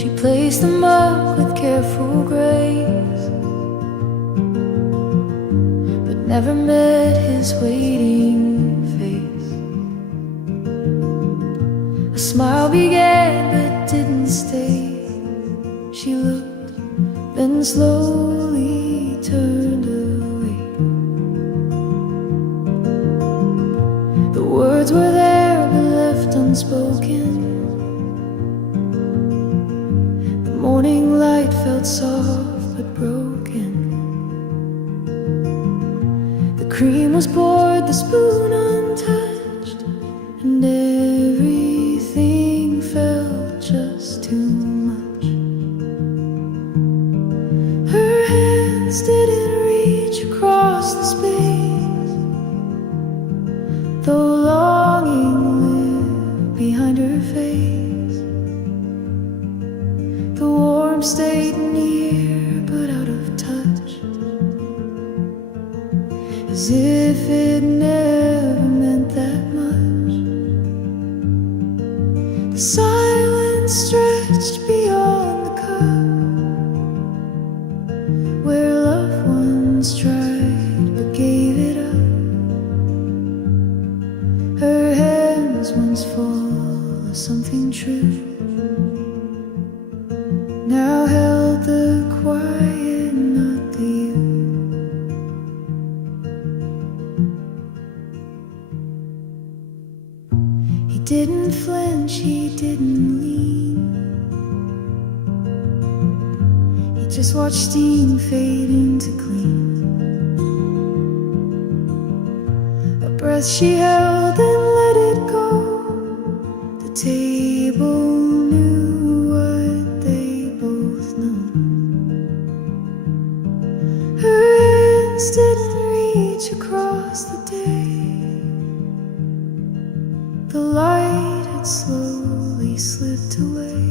She placed them up with careful grace, but never met his waiting face. A smile began but didn't stay. She looked, then slowly turned away. The words were there but left unspoken. The morning light felt soft but broken. The cream was poured, the spoon untouched, and everything felt just too much. Her hands didn't reach across the space, though longing lived behind her face. The warmth stayed near but out of touch, as if it never meant that much. The silence stretched beyond the cup, where loved ones tried but gave it up. Her hands once full of something true now held the quiet, not the you. He didn't flinch, he didn't lean. He just watched steam fade into clean. A breath she held and let it go. The table knew what they both know. Her hands didn't reach across the day. The light had slowly slipped away,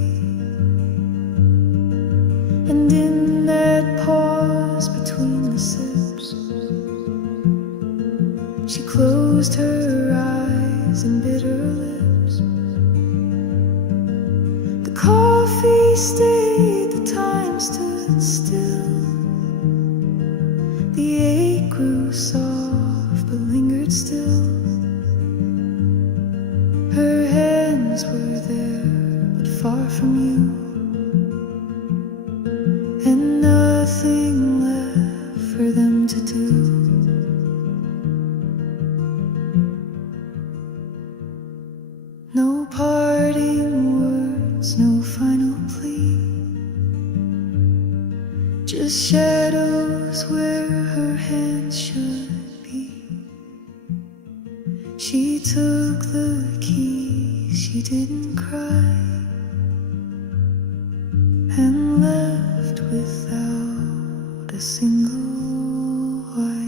and in that pause between the sips, she closed her eyes and bit her lips. The coffee stayed, the time stood still. The ache grew soft but lingered still. Her hands were there but far from you, and nothing left for them to do. No parting words, no final plea, just shadows where her hands should be. She took the keys, she didn't cry, and left without a single why.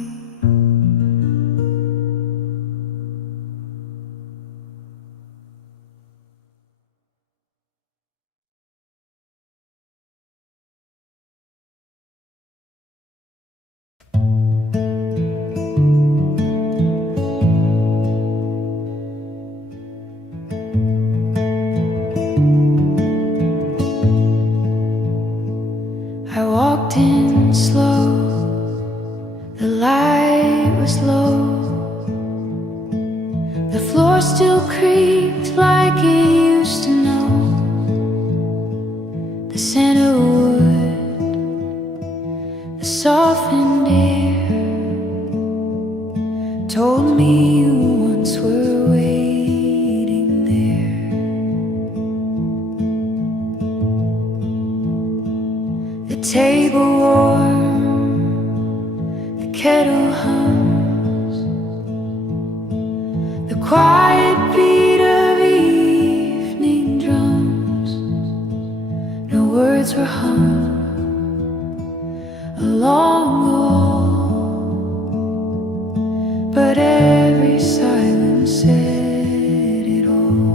I walked in slow, the light was low. The floor still creaked like it used to know. The scent of wood, the softened air, told me you once were waiting there. The table warm, the kettle hums, the quiet beat of evening drums. No words were hung along the wall, but every silence said it all.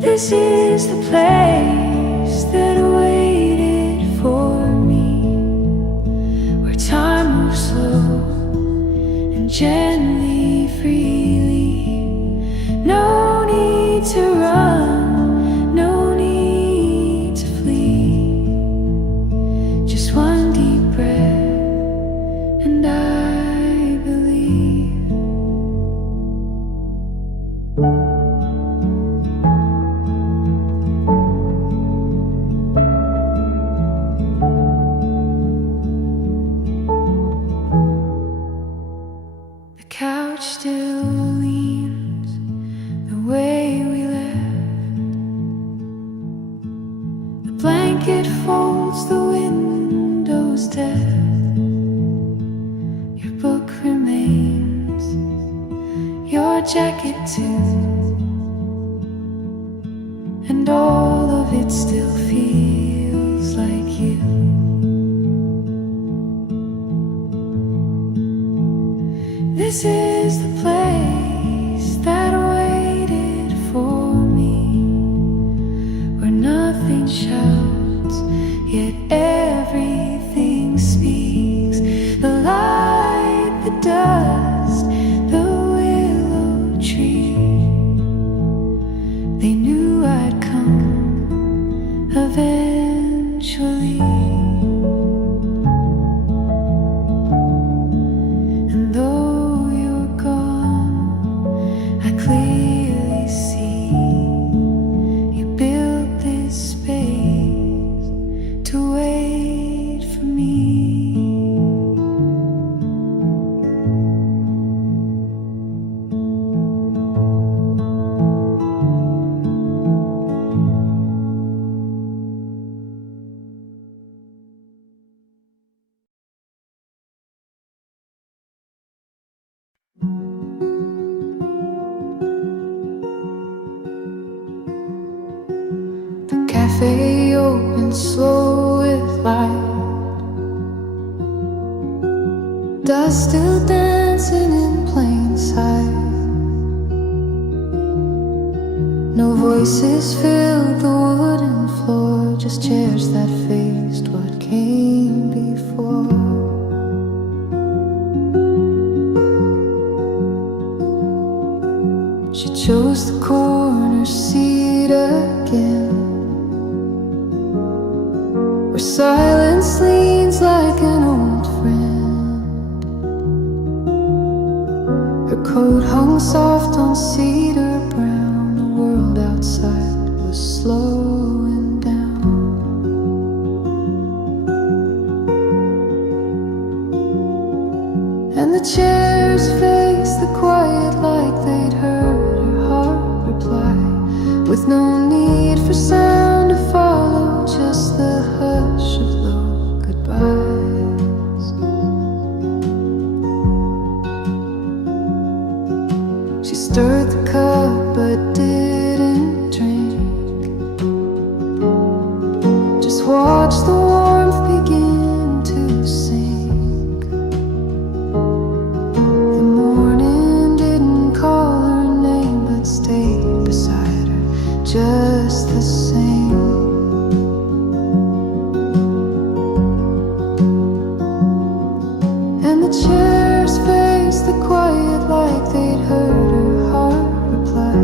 This is the place that waited for me, where time moves slow and gently, freely. No need need to run, no need to flee. Just one deep breath, and I believe. The couch still leans the way we left. The blanket folds, the window's deaf. Your book remains, your jacket too, and all of it still feels like you. This is the place that waited for me, where nothing shouts, yet everything speaks. The light, the dust, the willow tree. They knew I'd come eventually. And though you're gone, I clearly see you built this space to wait for me. The cafe opens slow with light, dust still dancing in plain sight. No voices filled the wooden floor, just chairs that faced what came before. She chose the corner seat again, where silence leans like an old friend. Her coat hung soft on cedar brown. The world outside was slowing down. And the chairs faced the quiet like they'd heard her heart reply, with no need for sound to follow, just the hush of low goodbyes. She stirred the cup but didn't drink, just watched the warmth begin to sink. The morning didn't call her name but stayed beside her just the same. And the chairs faced the quiet like they'd heard her heart reply,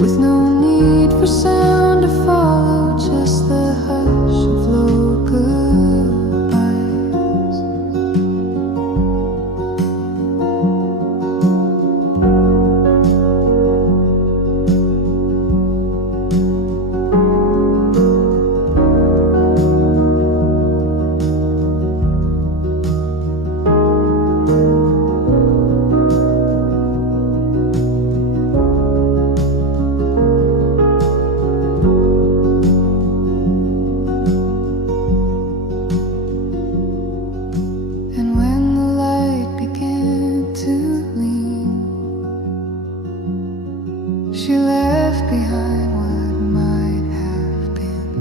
with no need for sound to follow, just the hush of low goodbyes. And when the light began to lean, she left behind what might have been.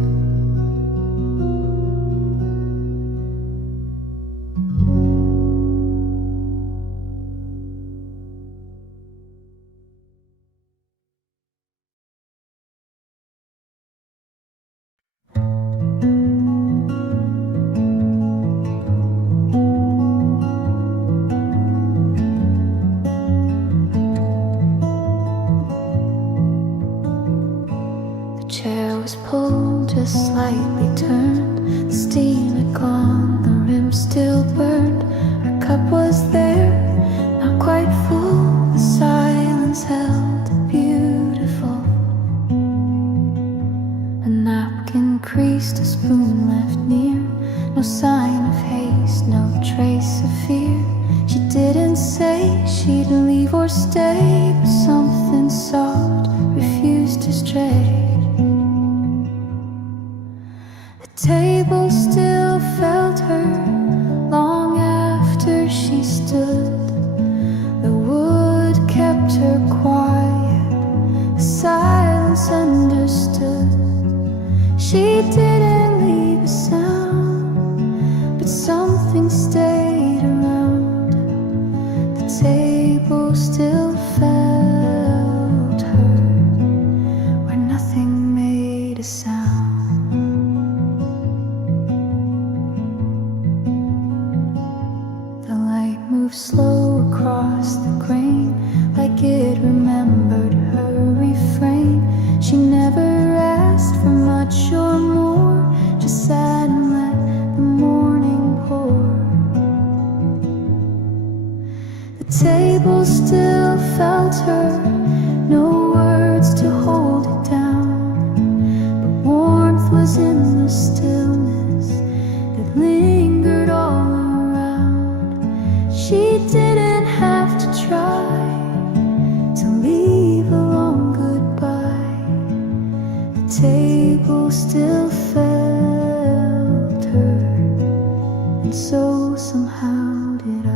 chair was pulled, just slightly turned. The steam had gone, the rim still burned. Her cup was there, not quite full. The silence held it beautiful. A napkin creased, a spoon left near. No sign of haste, no trace of fear. She didn't say she'd leave or stay, but something soft refused to stray. The table still felt her long after she stood. The wood kept her quiet, the silence understood. She didn't leave a sound, but something stayed around. The table still felt her, where nothing made a sound. The light moved slow across the grain, like it remembered her refrain. She never asked for much or more, just sat and let the morning pour. The table still felt her, no words to hold it down. The warmth was in the stillness that lingered all around. She didn't have to try to leave a long goodbye. The table still felt her, and so somehow did I.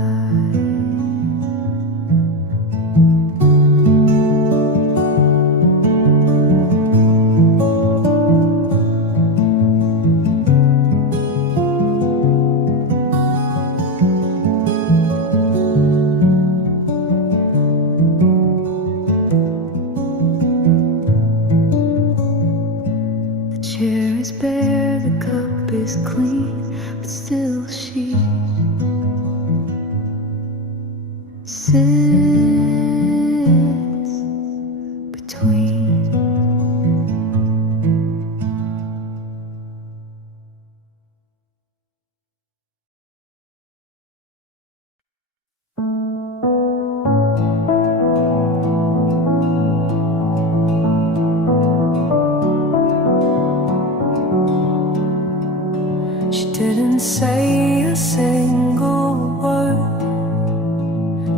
The chair is bare, the cup is clean, but still she sits between. She didn't say a single word,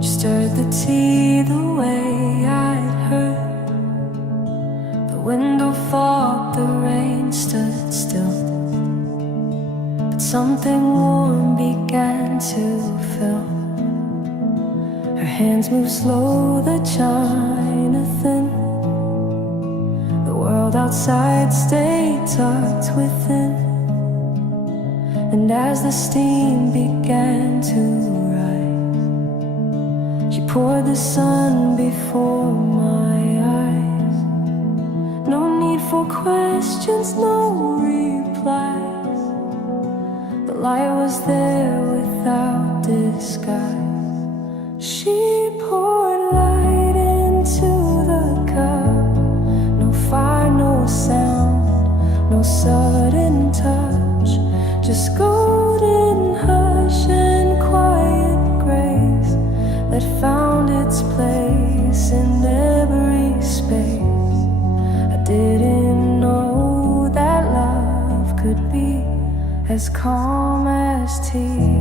just stirred the tea the way I'd heard. The window fogged, the rain stood still, but something warm began to fill. Her hands moved slow, the china thin. The world outside stayed tucked within. And as the steam began to rise, she poured the sun before my eyes. No need for questions, no replies. The light was there without disguise. She poured light into the cup. No fire, no sound, no sudden touch, just golden hush and quiet grace that found its place in every space. I didn't know that love could be as calm as tea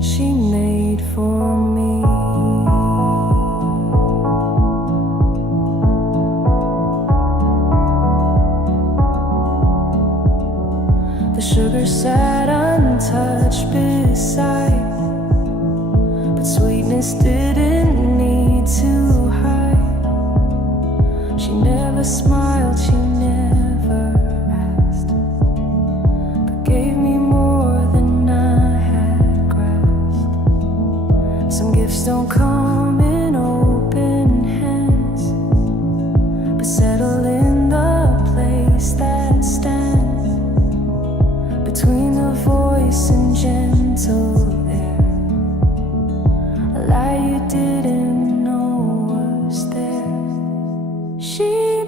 she made for me. The sugar sat untouched beside, but sweetness didn't need to hide. She never smiled, she never asked, but gave me more than I had grasped. Some gifts don't come in open hands, but settle in the place that stands between the voice and gentle air. A light you didn't know was there. She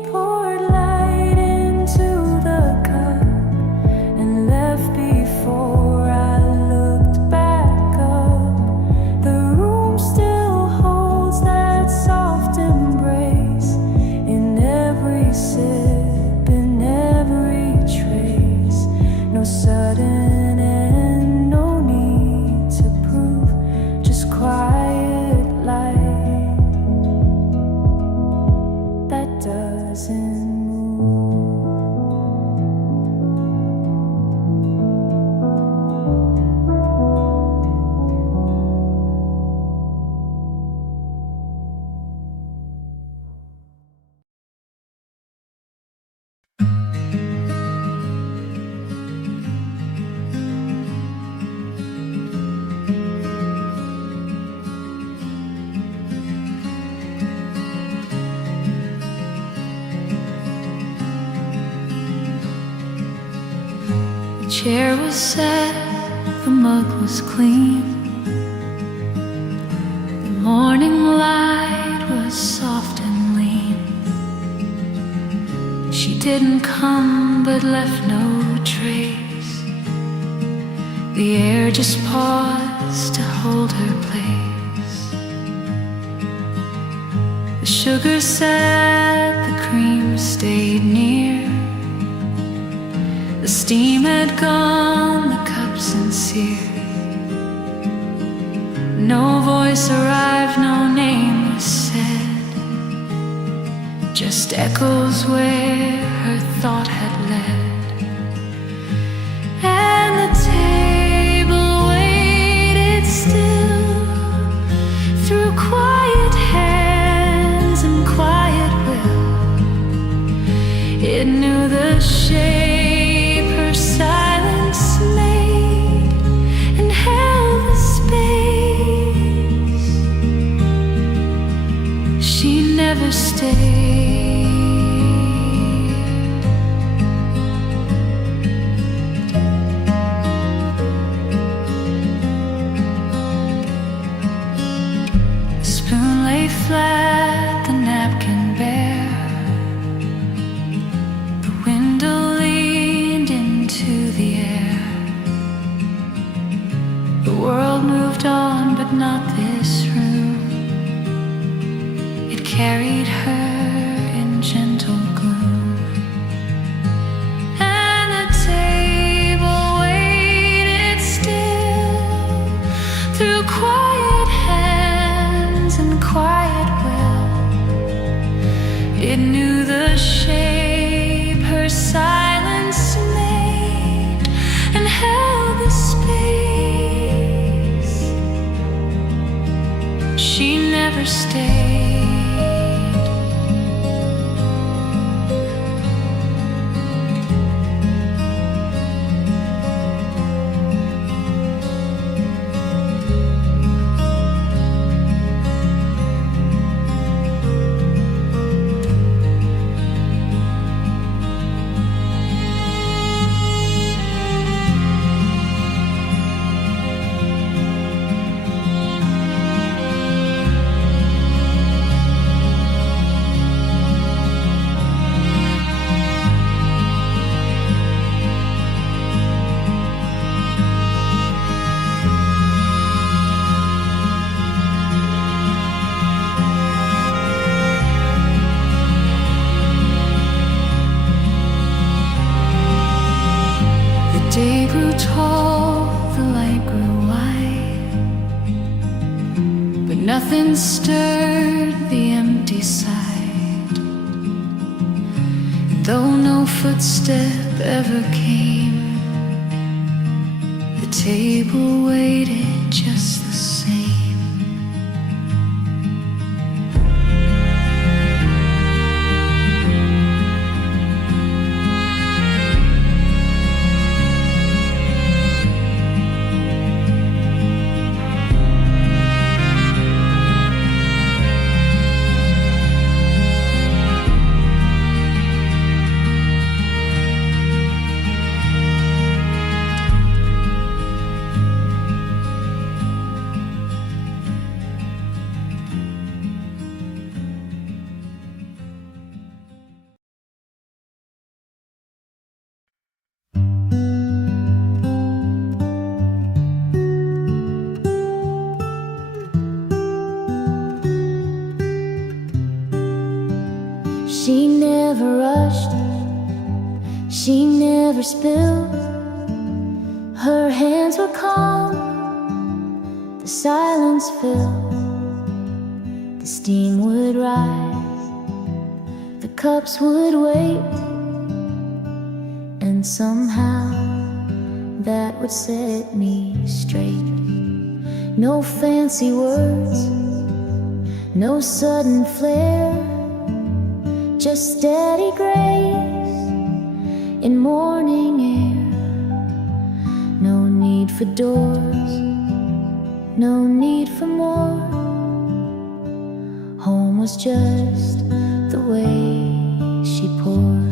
chair was set, the mug was clean. The morning light was soft and lean. She didn't come but left no trace. The air just paused to hold her place. The sugar set, the cream stayed near. The steam had gone, the cups sincere. No voice arrived, no name was said, just echoes where her thought had led. And the table waited still, through quiet hands and quiet will. It knew the shape her silence made, and held the space. She never stayed. The spoon lay flat, the napkin bare. The window leaned into the air. The world moved on, but not this room. It carried her in gentle gloom. And the table waited still, through quiet hands and quiet will. It knew the shape her silence made, and held the space. She never stayed. The day grew tall, the light grew wide, but nothing stirred the empty side. And though no footstep ever came, the table waited just the same. She never rushed, she never spilled. Her hands were calm, the silence filled. The steam would rise, the cups would wait, and somehow that would set me straight. No fancy words, no sudden flair, just steady grace in morning air. No need for doors, no need for more. Home was just the way she poured.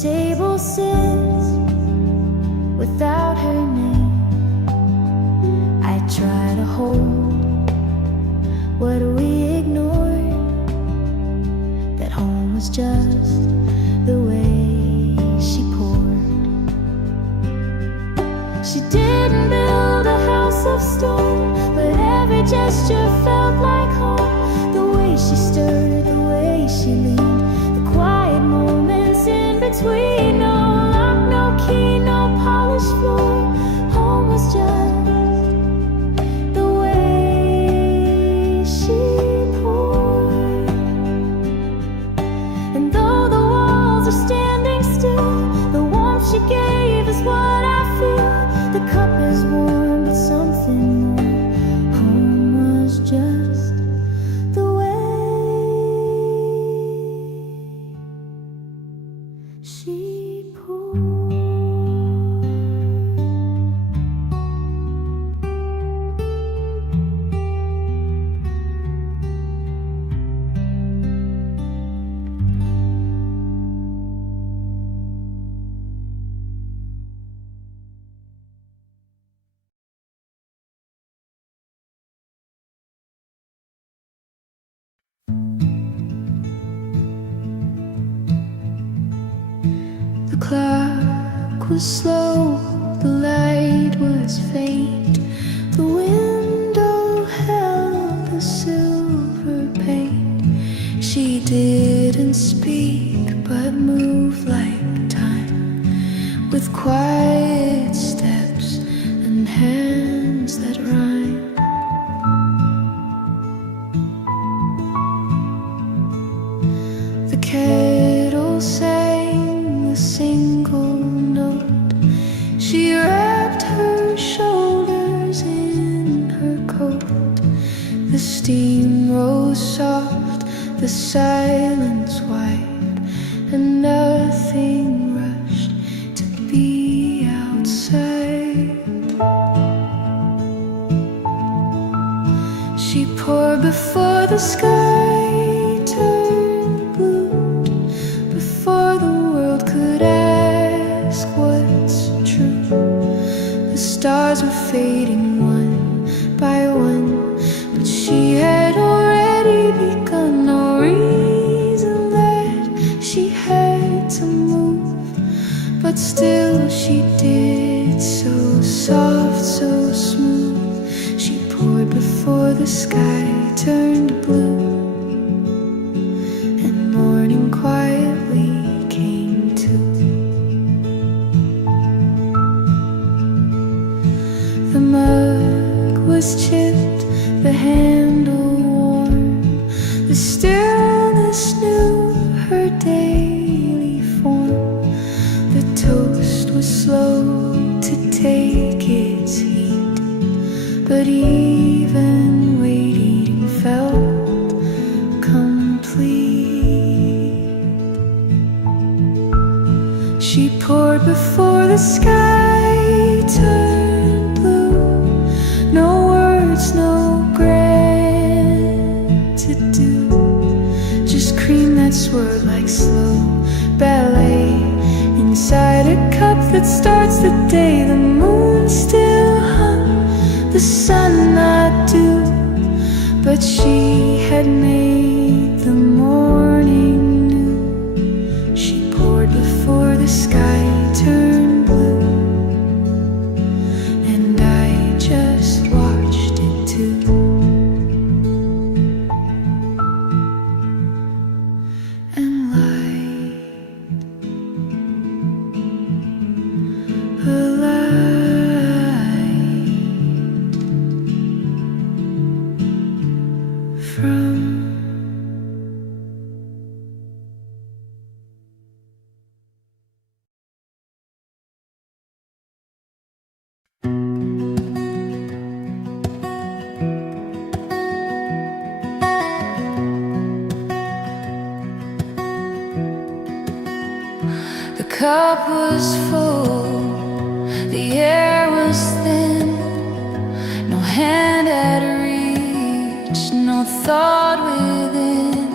table sits without her name. I try to hold what we ignored, that home was just the way she poured. She didn't build a house of stone, but every gesture felt like home. The way she stirred, the way she leaned, the quiet moments in between. No lock, no key, no polished floor. Home was just the way she poured. And though the walls are standing still, the warmth she gave is what I feel. The cup is warm, but something more. Home was just the way she poured. The clock was slow, the light was faint. The window held the silver paint. She didn't speak, but moved like time, with quiet steps and hands that rhyme. The kettle sang a single note. She wrapped her shoulders in her coat. The steam rose soft, the silence wide, and nothing rushed to be outside. She poured before the sky turned blue, before the world could ask what's true. The stars were fading one by one, but she had already begun. No reason that she had to move, but still she did, so soft, so smooth. She poured before the sky turned blue, and morning quietly came too. The mug was chipped, the handle worn. The stillness knew her daily form. The toast was slow to take its heat, but even waiting felt complete. She poured before the sky turned blue. No words, no gratitude, just cream that swirled like slow ballet inside a cup that starts the day. The moon still hung, the sun not due, but she had made the morning new. She poured before the sky turned blue, and I just watched it too. And light, a light from the cup was full, the air was thin, no hand at reach, no thought within.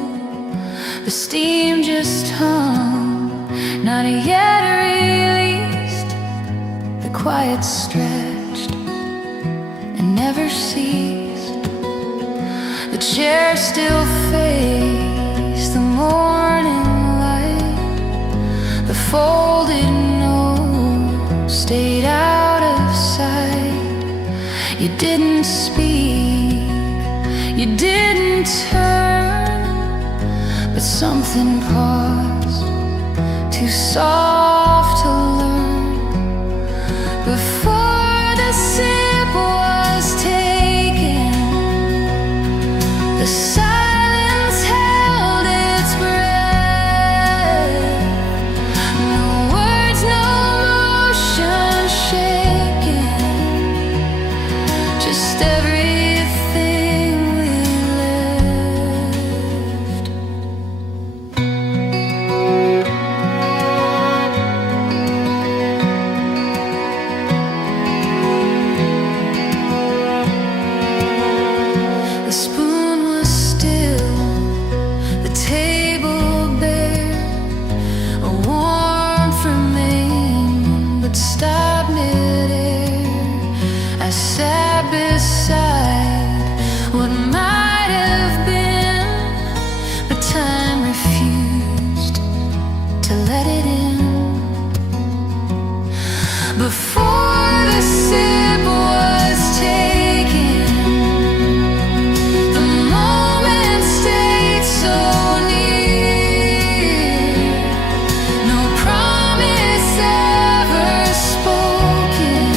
The steam just hung, not yet released. The quiet stretched and never ceased. The chair still faced the morning light. The folded note stayed out of sight. You didn't speak, you didn't turn, but something paused, too soft to learn. Before the sip was taken, the silence held its breath. No words, no motion shaken, just everything we left. The spoon was still, the table bare. A warmth remained, but stopped midair. I sat beside what might have been, but time refused to let it in. Before the sip was taken, the moment stayed so near. No promise ever spoken,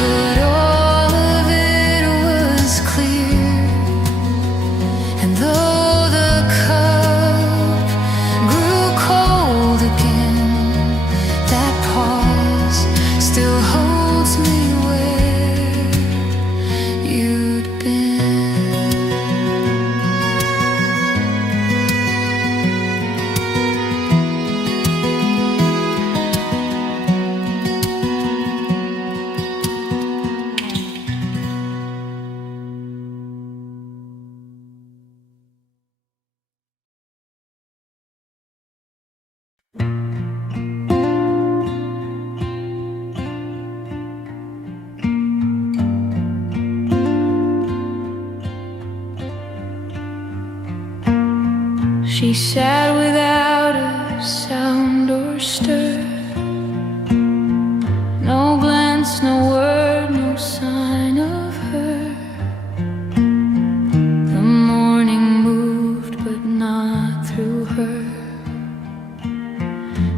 but all of it was clear. And though the cup grew cold again, that pause still holds me where you'd been. She sat without a sound or stir. No glance, no word, no sign of her. The morning moved, but not through her.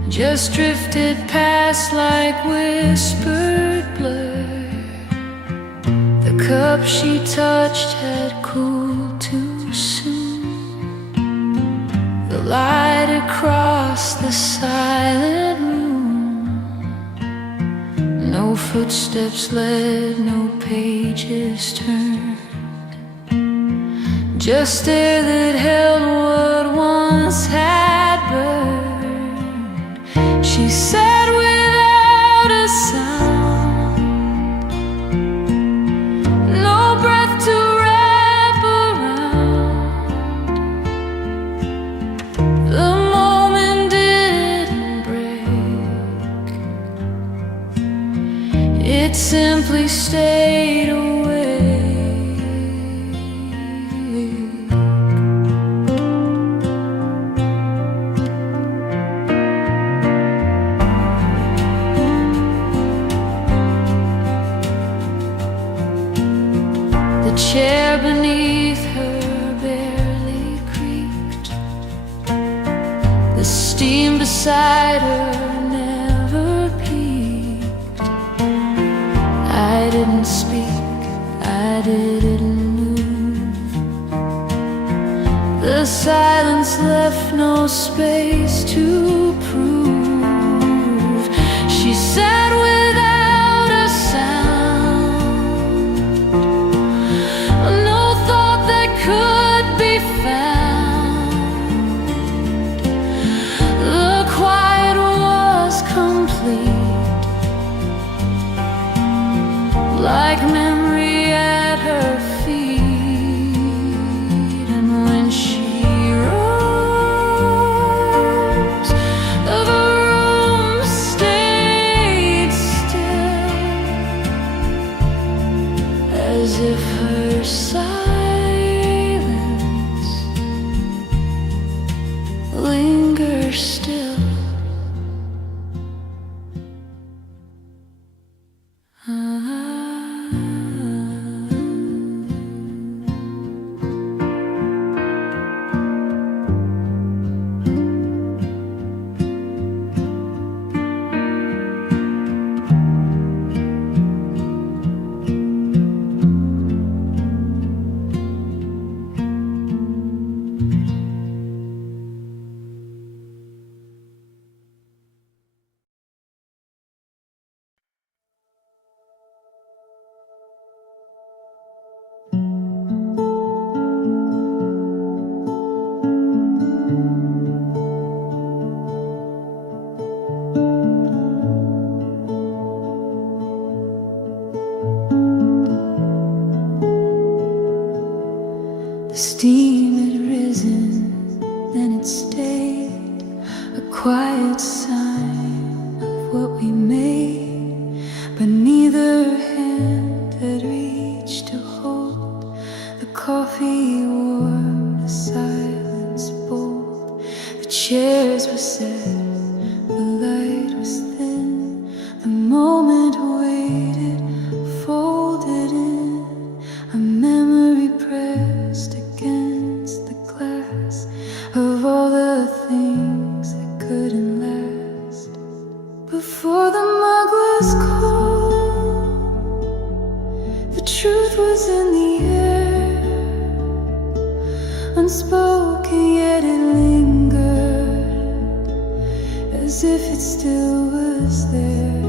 Just drifted past like whispered blur. The cup she touched had cooled too soon. The light across the silent room. No footsteps led, no pages turned. Just air that held what once had burned. She sat without a sound, no breath to wrap around. The moment didn't break, it simply stayed away. The chair beneath her barely creaked. The steam beside her never peaked. I didn't speak, I didn't move. The silence left no space to prove. She sat without a sound, no thought that could be found. The quiet was complete, like memory at her feet. And when she rose, linger still. The steam had risen, then it stayed, a quiet sign of what we made. But neither hand had reached to hold the coffee warm, the silence bold. The chairs were set, the light was thin, the moment waited, folded in, a memory pressed against the glass of all the things that couldn't last. Before the mug was cold, the truth was in the air, unspoken yet it lingered, as if it still was there.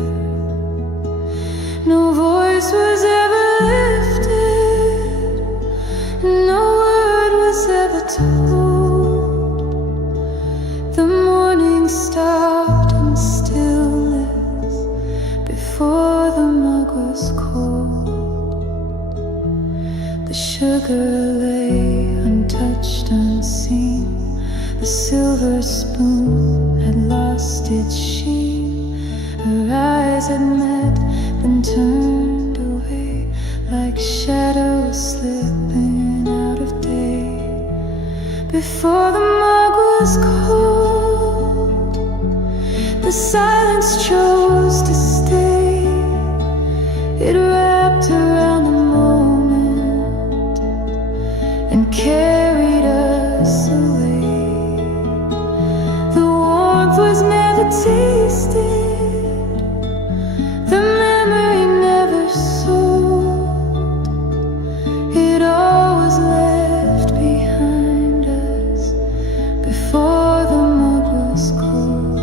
No voice was ever lifted, no word was ever told. The morning stopped in stillness before the mug was cold. The sugar lay untouched, unseen. The silver spoon had lost its sheen. Her eyes had met, then turned away like shadows slipping out of day. Before the mug was cold, the silence chose to stay. It wrapped around the moment and carried us away. The warmth was never tasted, the memory never sold. It all was left behind us before the mug was cold.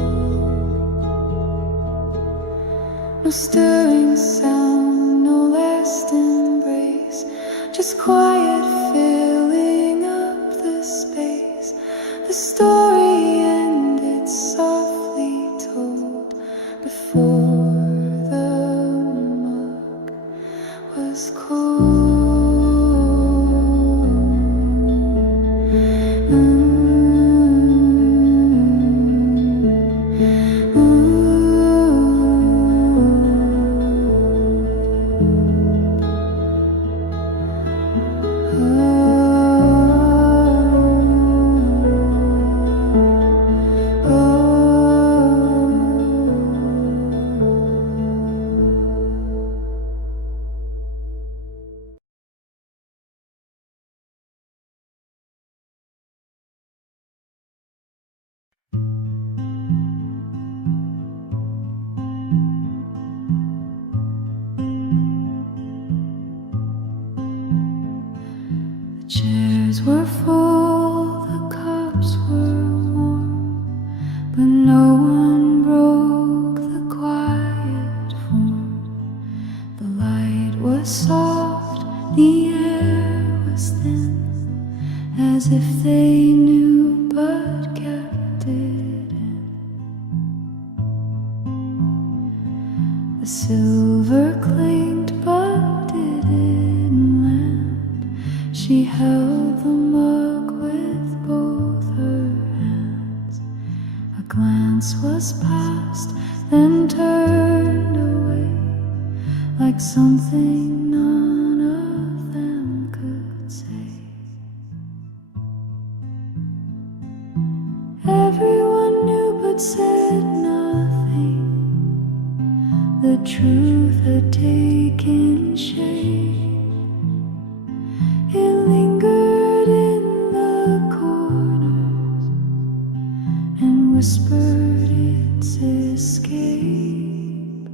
No stirring sound, no last embrace, just quiet filling up the space. The story ended softly told before the mug was cold. The chairs were full, the cups were warm, but no one broke the quiet form. The light was soft, the air was thin, as if they knew but kept it in. The silver clinked but didn't land. She held the mug with both her hands. A glance was past, then turned away, like something none of them could say. but said nothing. The truth had taken shape. It lingered in the corners and whispered its escape.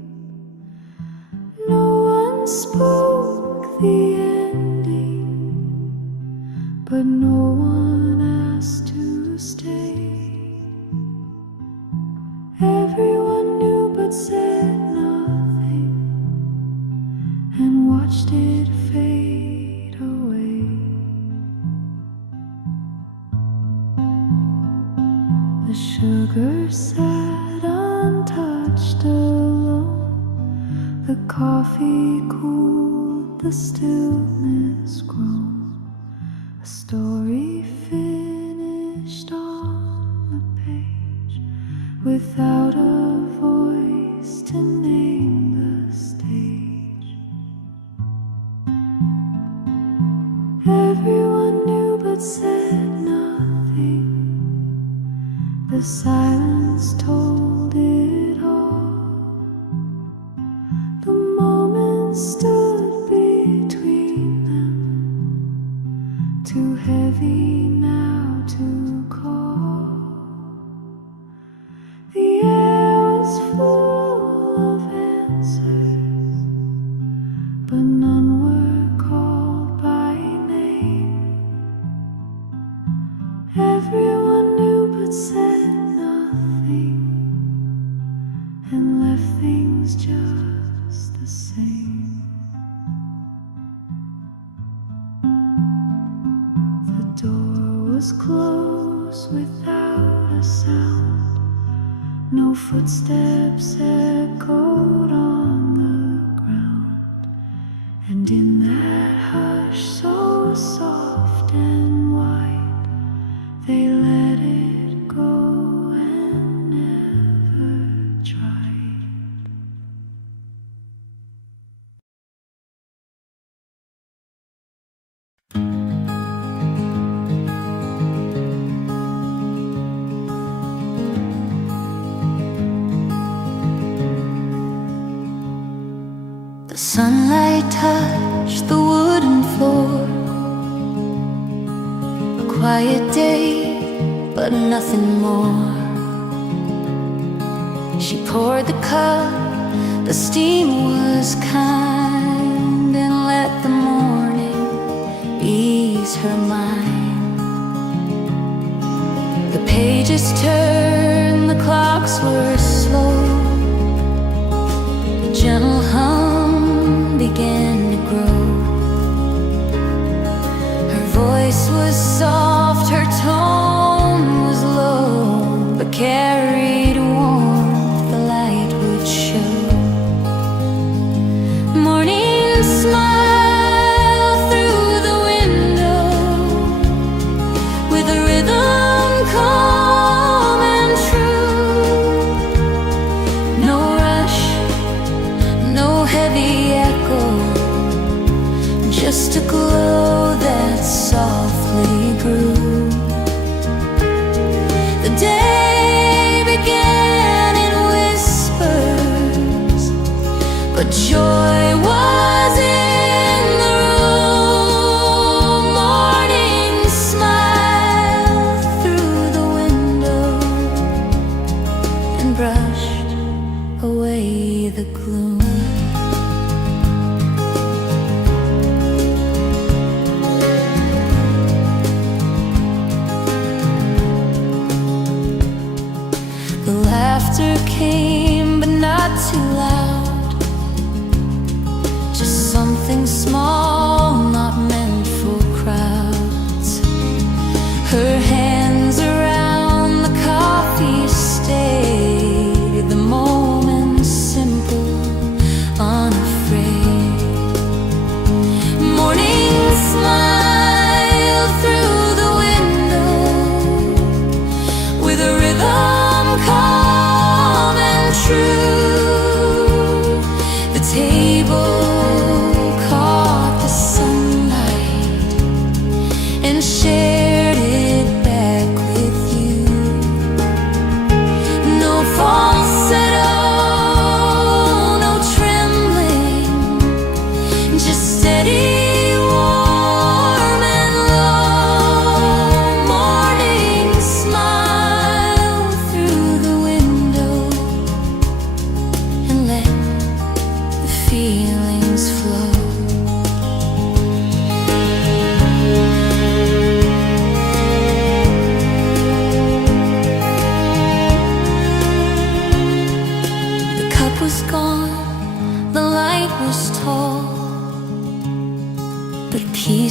No one spoke the ending, but no one asked to stay. Everyone knew but said nothing and watched it fade away. The sugar sat untouched alone. The coffee cooled, the stillness grown. A story finished on the page, without a voice to name the stage. Everyone knew but said nothing. The silence told it all. The moment stood between them, too heavy now to call. The air was full of answers, but none were called by name. Everyone knew but said nothing and left things just the same. The door was closed without a sound. No footsteps echoed on the ground. And in that hush so soft and white, they let it go and never tried. The sunlight touched the wooden floor. A quiet day, but nothing more. She poured the cup, the steam was kind, and let the morning ease her mind. The pages turned, the clocks were slow. The gentle hum began to grow. Her voice was soft, her tone was low, but carried warmth the light would show. Morning smile through the window, with a rhythm calm and true. No rush, no heavy echo, just a glow that softly grew. The day began in whispers, but joy was in the room. Morning smiled through the window and brushed away the gloom. The laughter came, but not too loud. Just something small, not meant for crowds. Her hands around the coffee stayed, the moment simple, unafraid. Morning smile through the window, with a rhythm calm and true. The table caught the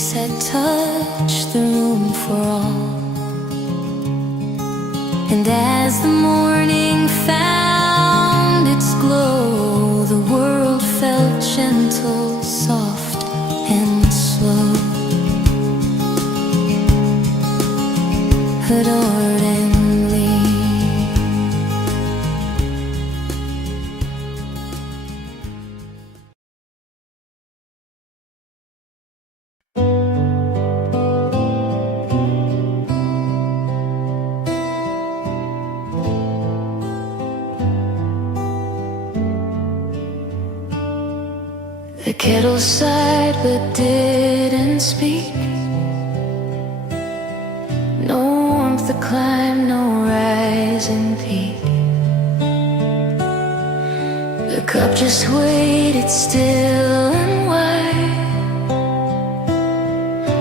lights had touched the room for all. And as the morning found its glow, the world felt gentle, soft, and slow. Adored and lean. The kettle sighed but didn't speak. No warmth to climb, no rising peak. The cup just waited still and wide,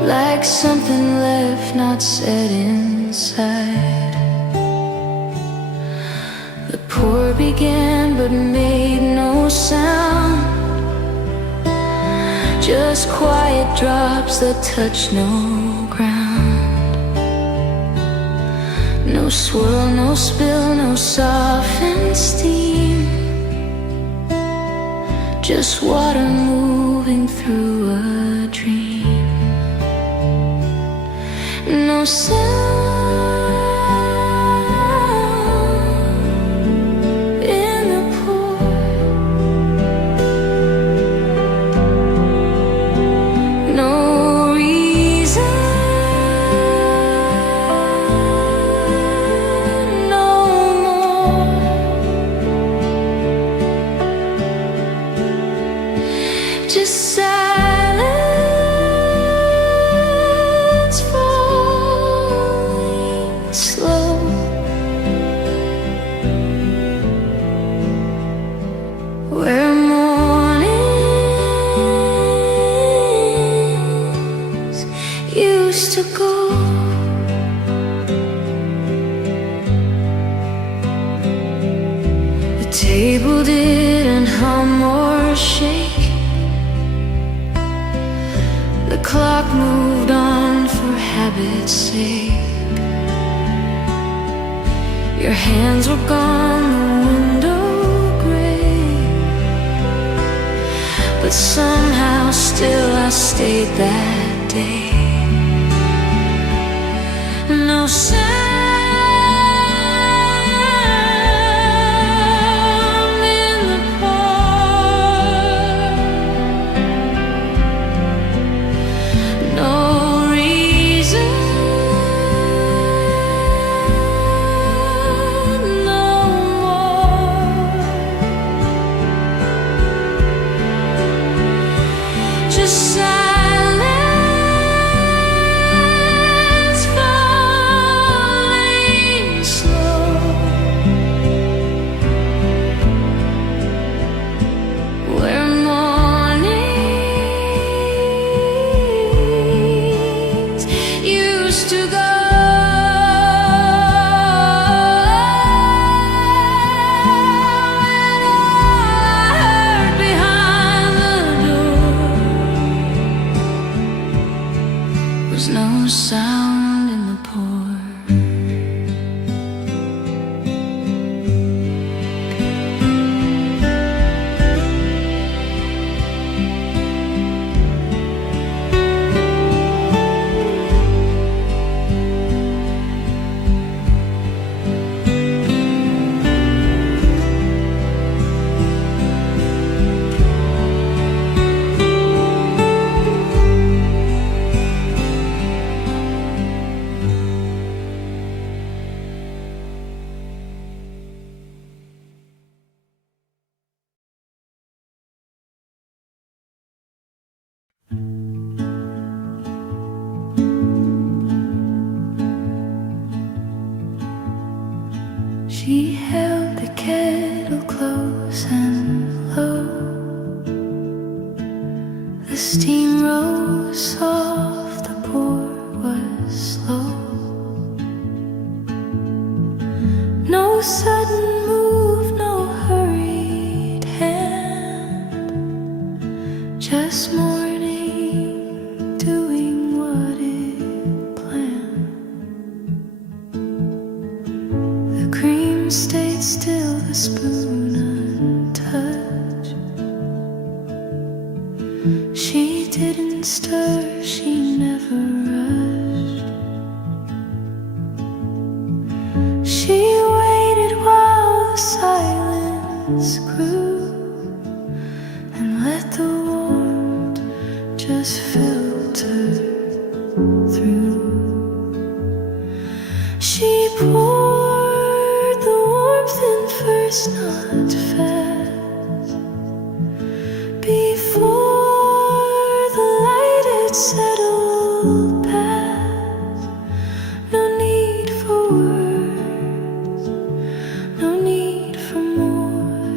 like something left not said inside. The pour began but made no sound, just quiet drops that touch no ground. No swirl, no spill, no softened steam, just water moving through a dream. No sound in the pour, no reason, no more. Just silence falling slow. Where mornings used to go. The table didn't hum or shake. The clock moved on for habit's sake. Your hands were gone, the window gray, but somehow still I stayed that day. No sound in the park, no reason, no more. Just silence falling slow. Where mornings used to go. And all I heard behind the door was no sound in the pour. She held the kettle close and low. The steam rose soft, the pour was slow. No sudden move, no hurried hand, just morning doing sweet still, the spoon untouched. She didn't stir, she never rushed. She waited while the silence grew and let the warmth just filter through. She poured the warmth in first, not fast, before the light had settled past. No need for words, no need for more.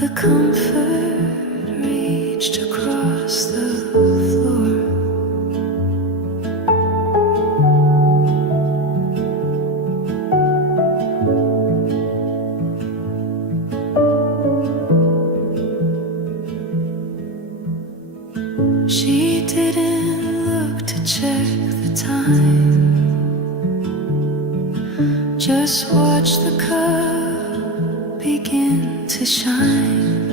The comfort reached across the floor. She didn't look to check the time, just watch the cup begin to shine.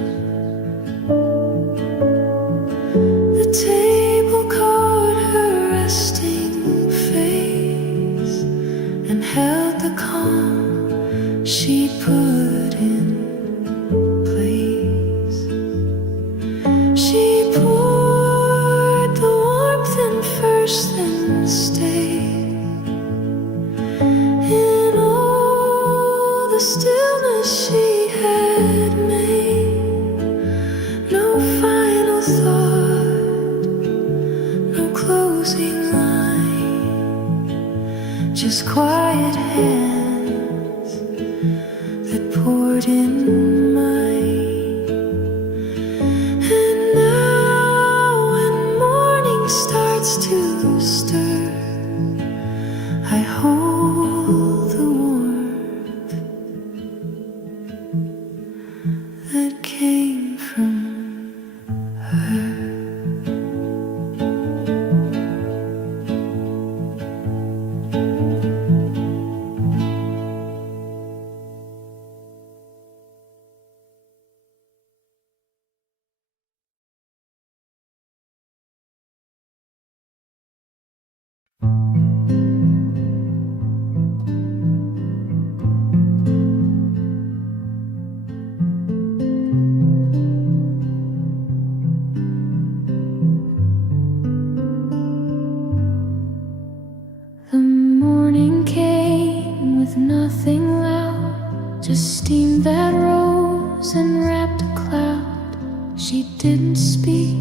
The table caught her resting face and held the calm she'd put in place. She poured the warmth in first, then stayed in all the stillness she had made. No final thought, no closing line, just quiet hands that poured in mine. And now when morning starts to stir, I hold the warmth that came from her. The morning came with nothing loud, just steam that rose and wrapped a cloud. She didn't speak,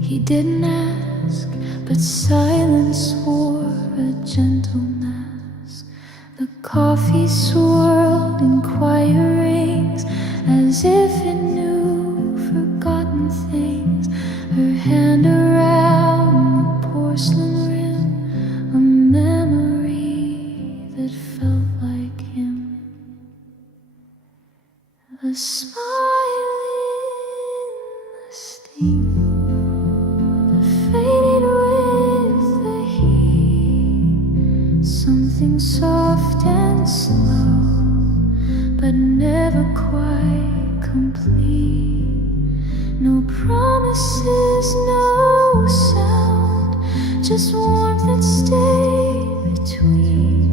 he didn't ask, but silence wore a gentle mask. The coffee swirled in quiet rings, as if it knew forgotten things. Her hand around the porcelain rim, a memory that felt like him. A smile in the steam, faded with the heat. Something soft and slow, but never quite complete. No promises, no sound, just warmth that stayed between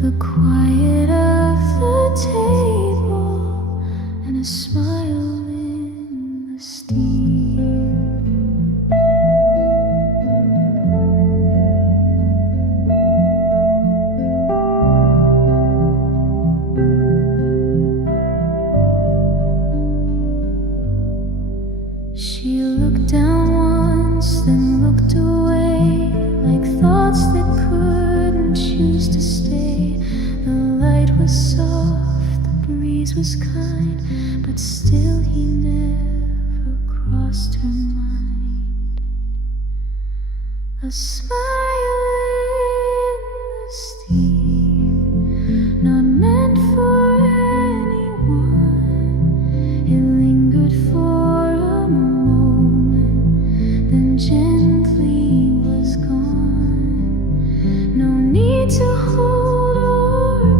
the quiet of the table and a smile in the steam. She looked down once, then looked away, like thoughts that couldn't choose to stay. The light was soft, the breeze was kind, but still he never crossed her mind. A smile in the steam, not meant for anyone. It lingered for a moment, then gently was gone. No need to hold or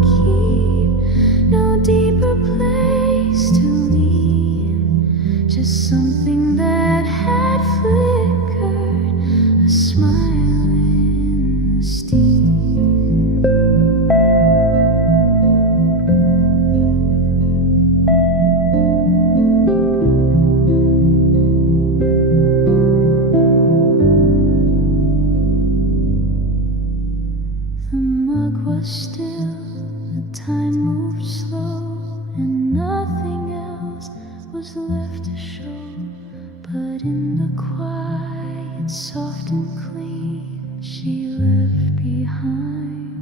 time moved slow and nothing else was left to show. But in the quiet, soft and clean, she left behind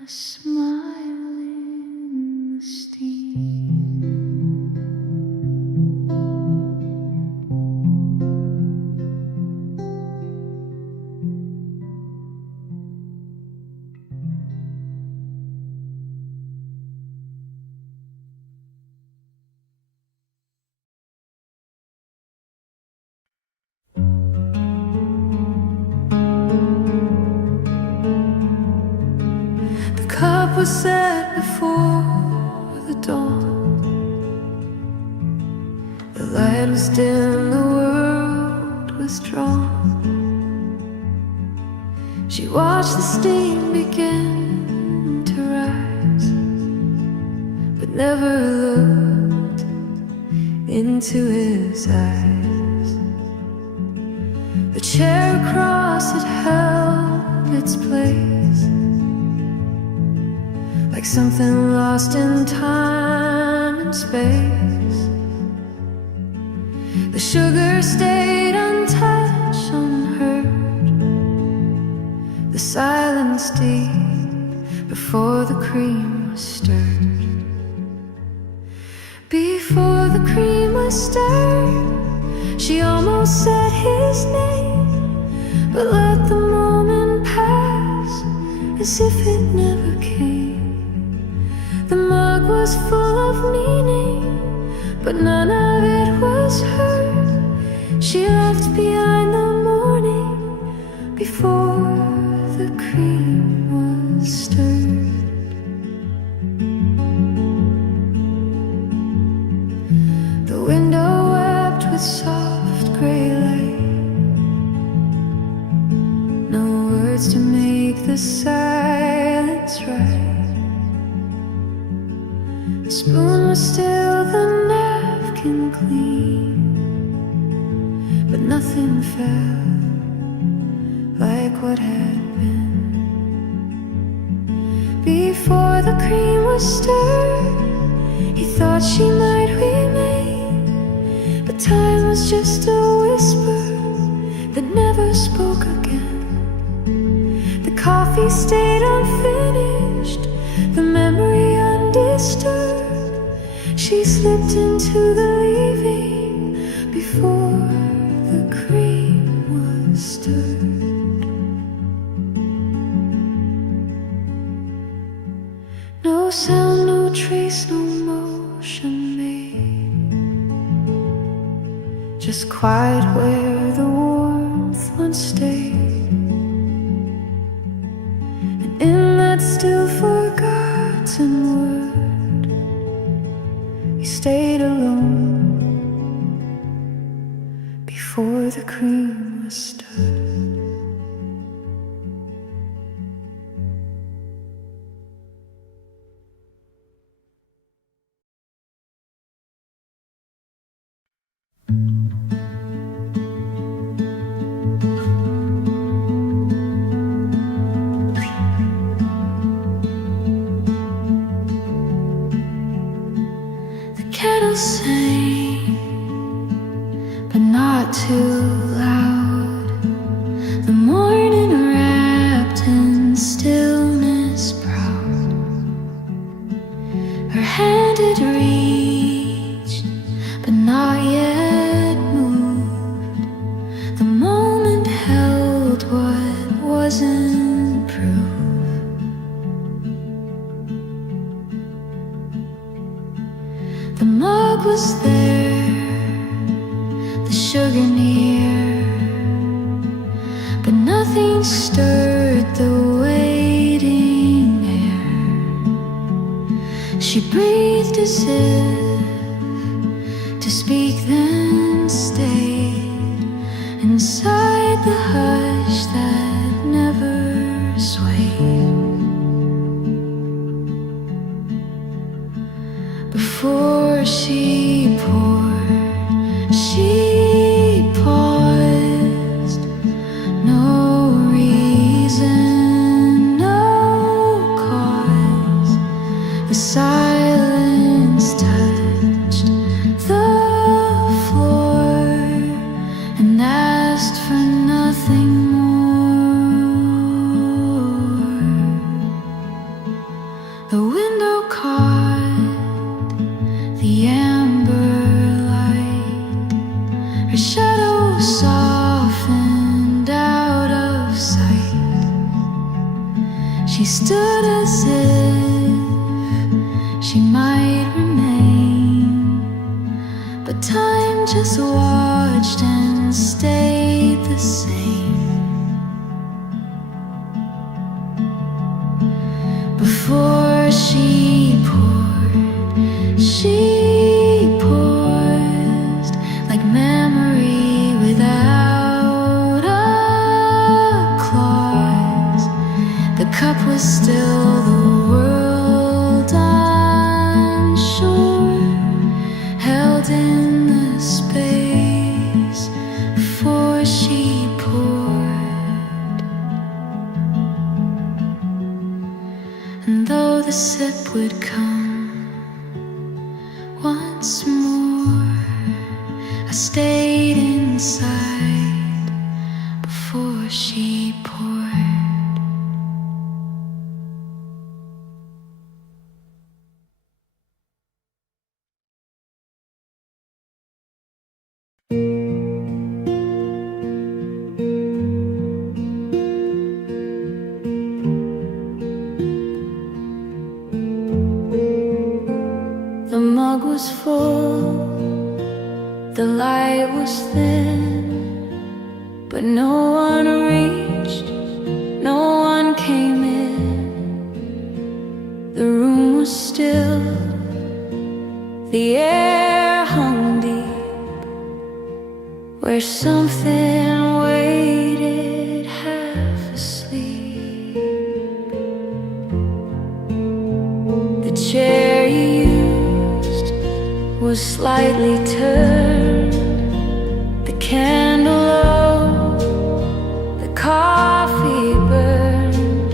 a smile in the steam. The cup was set before the dawn. The light was dim, the world was drawn. She watched the steam begin to rise, but never looked into his eyes. The chair across it held its place, like something lost in time and space. The sugar stayed untouched, unheard. The silence deep before the cream was stirred. Before the cream was stirred, she almost said his name, but let the moment pass as if it never came. The mug was full of meaning, but none of it was heard. She left behind the morning before the cream was stirred. The window wept with soft gray light, no words to make the silence right. The spoon was still, the napkin clean, but nothing felt like what had been. Before the cream was stirred, he thought she might remain, but time was just a whisper that never spoke again. The coffee stayed unfinished, the memory undisturbed. She slipped into the leaving before the cream was stirred. No sound, no trace, no motion made, just quiet where the warmth once stayed. And in that still forgotten word, he stayed alone before the cream was stirred. Kettle sang, but not too loud. The morning wrapped in stillness proud. Her hand had reached, but not yet moved. The moment held what wasn't proof. The mug was there, the sugar near, but nothing stirred the waiting air. She breathed as if to speak, then stayed inside the hush that never swayed. Before she poured, she paused, no reason She stood as if she might remain, but time just watched and stayed the same. Before she paused like memory without a clause. The cup was still the world unsure, held in the space before she poured. And though the sip would come once more, I stayed inside before she poured. The mug was full, the light was thin, but no one reached, no one came in. The room was still, the air hung deep, where something waited half asleep. The chair you was slightly turned, the candle low, the coffee burned,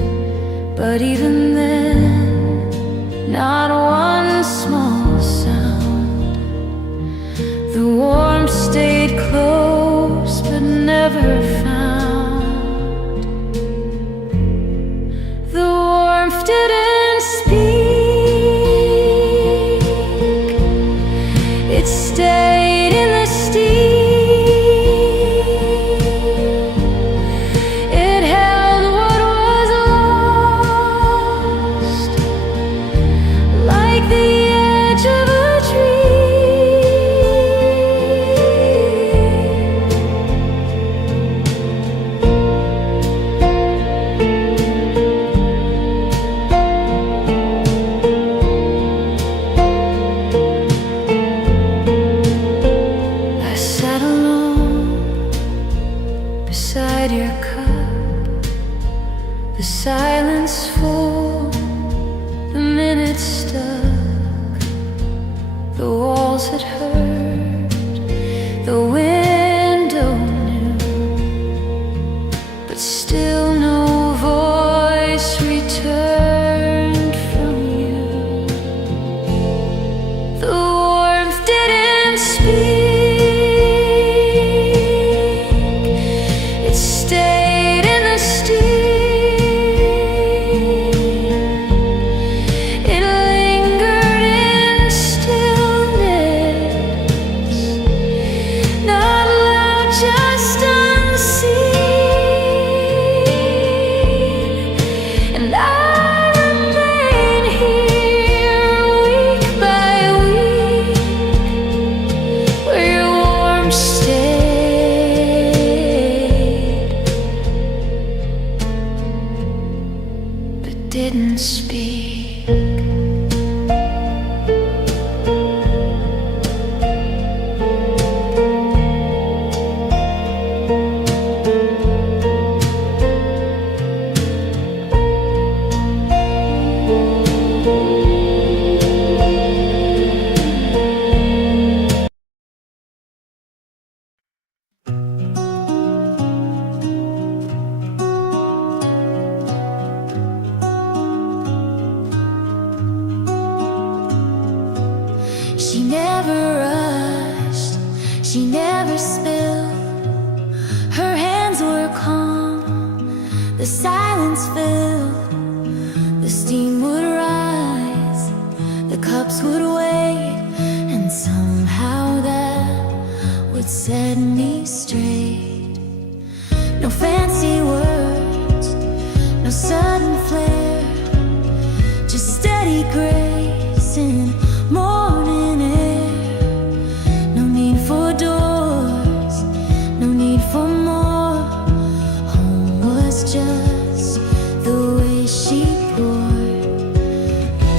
but even then, not one small sound. The warmth stayed close, but never found. The warmth didn't speak. It stayed in the steam. It held what was lost, like the edge of a beside your cup, the silence full, the minutes stuck. The walls had heard, the window knew, but still no voice returned from you. The warmth didn't speak. Stayed in the steam. It lingered in stillness, not loud, just unseen. And I remain here week by week, where your warmth stayed. Didn't speak. She never rushed, she never spilled. Her hands were calm, the silence filled. The steam would rise, the cups would wait, and somehow that would set me straight. No fancy words, no sudden flare, early grace in morning air. No need for doors, no need for more. Home was just the way she poured.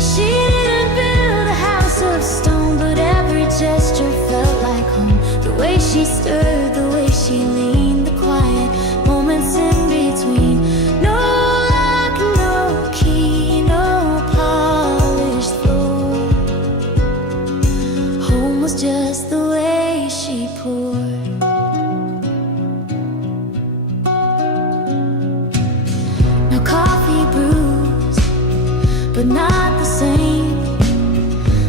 She didn't build a house of stone, but every gesture felt like home. The way she stirred, the way she leaned, the quiet moments in between. No lock, no key, no polished floor. Home was just the way she poured. No coffee brews, but not the same.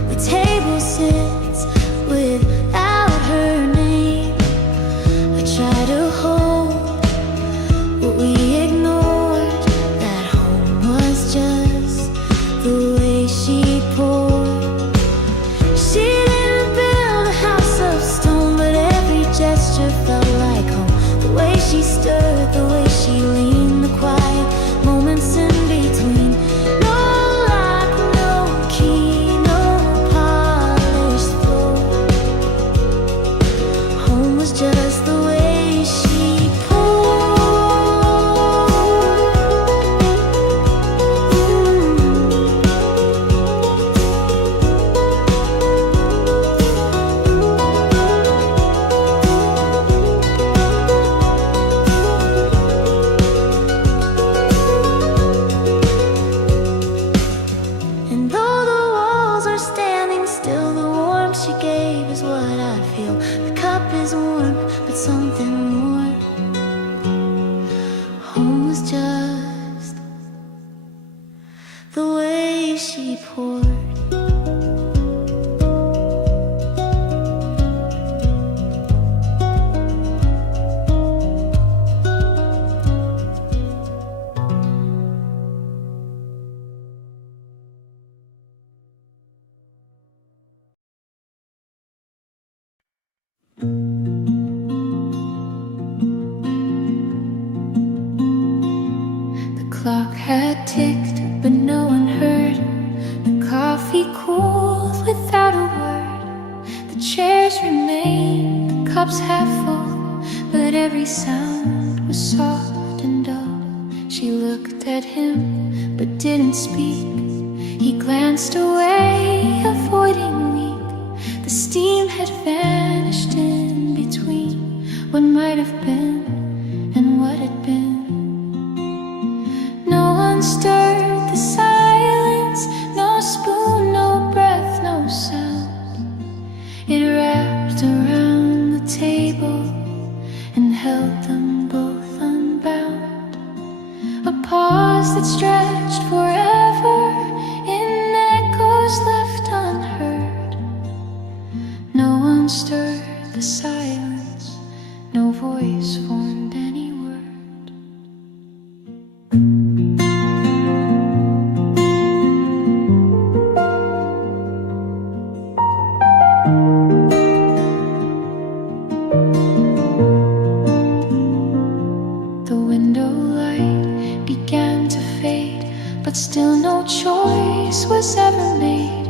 The table sits without her name. I try to hold what we ignored. That home was just the way she poured. She didn't build a house of stone, but every gesture felt like home. The way she stirred, the way she leaned, the quiet moments in between. No lock, no key, no polished floor. Home was just the way she poured. And though the walls are standing still, the warmth she gave is what I feel. The cup is warm, but something more. Home was just the way she poured. The clock had ticked, but no one heard. The coffee cooled without a word. The chairs remained, the cups half full, but every sound was soft and dull. She looked at him, but didn't speak. He glanced away, avoiding weak. The steam had vanished in between what might have been and what had been. No one stirred the silence, no spoon, no breath, no sound. It wrapped around the table and held them both unbound. A pause that stretched forever in echoes left unheard. No one stirred the silence, no voice formed any word. The window light began to fade, but still no choice was ever made.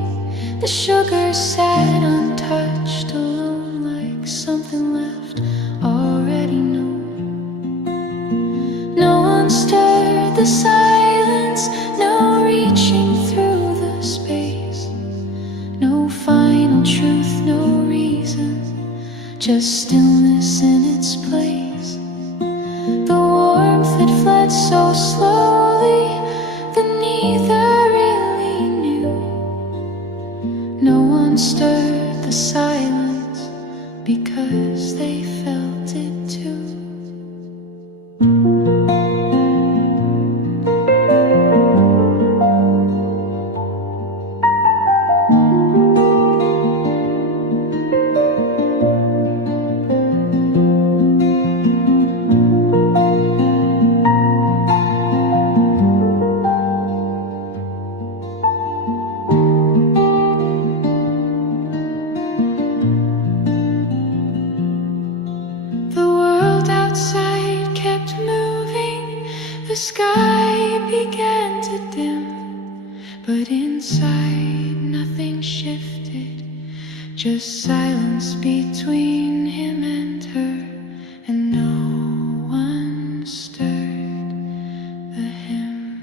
The sugar sat untouched, alone, like something left already known. No one stirred the silence, no reaching through the space. No final truth, no reason, just stillness in its place. The warmth had fled so slowly that neither really knew. No one stirred the silence because they felt it too. The sky began to dim, but inside nothing shifted, just silence between him and her, and no one stirred the hymn.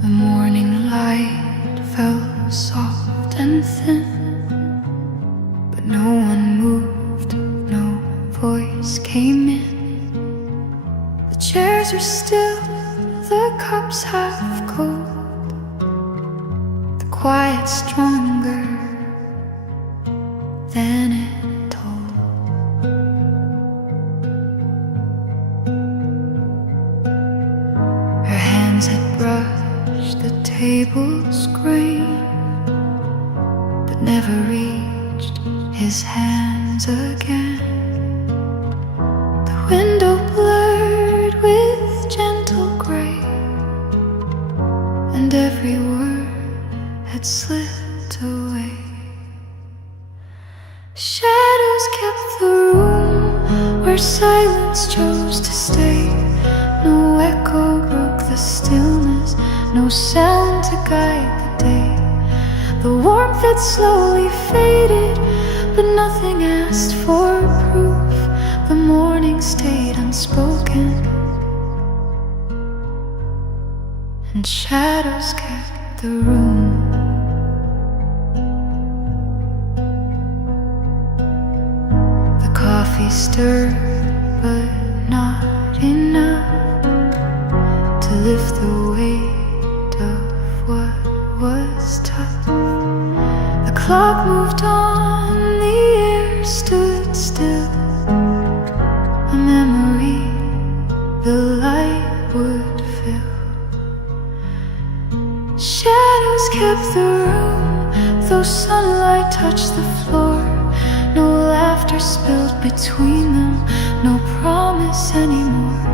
The morning light fell soft and thin, but no one moved, no voice came in. The chairs are still, the cups half cold, the quiet stronger than it told. Her hands had brushed the table's grain, but never reached his hands again. The window blurred with gentle gray, and every word had slipped away. Shadows kept the room where silence chose to stay. No echo broke the stillness, no sound to guide the day. The warmth had slowly faded, but nothing asked for proof. The morning stayed unspoken, and shadows kept the room. The coffee stirred, but not enough to lift the weight of what was tough. The clock moved on, the air stood still. A memory the light would fill. Shadows kept the room, though sunlight touched the floor. No laughter spilled between them, no promise anymore.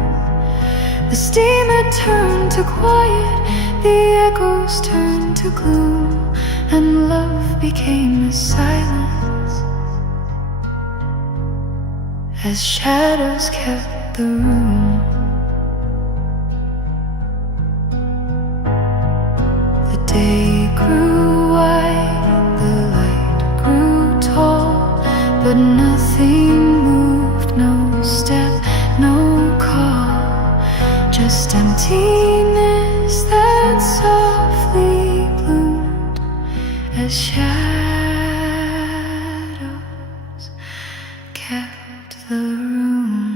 The steam had turned to quiet, the echoes turned to gloom, and love became a silence as shadows kept the room. The day grew wide, the light grew tall, but nothing moved, no step, no call, just emptiness that softly bloomed as shadows kept the room.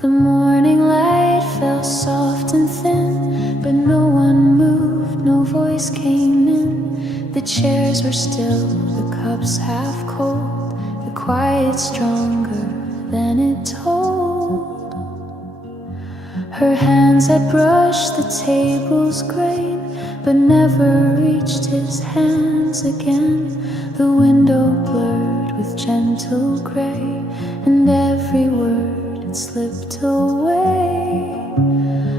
The morning light fell soft and thin, but no one moved, no voice came in. The chairs were still, the cups half cold, the quiet stronger than it told. Her hands had brushed the table's grain, but never reached his hands again. The window blurred with gentle gray, and every word slipped away.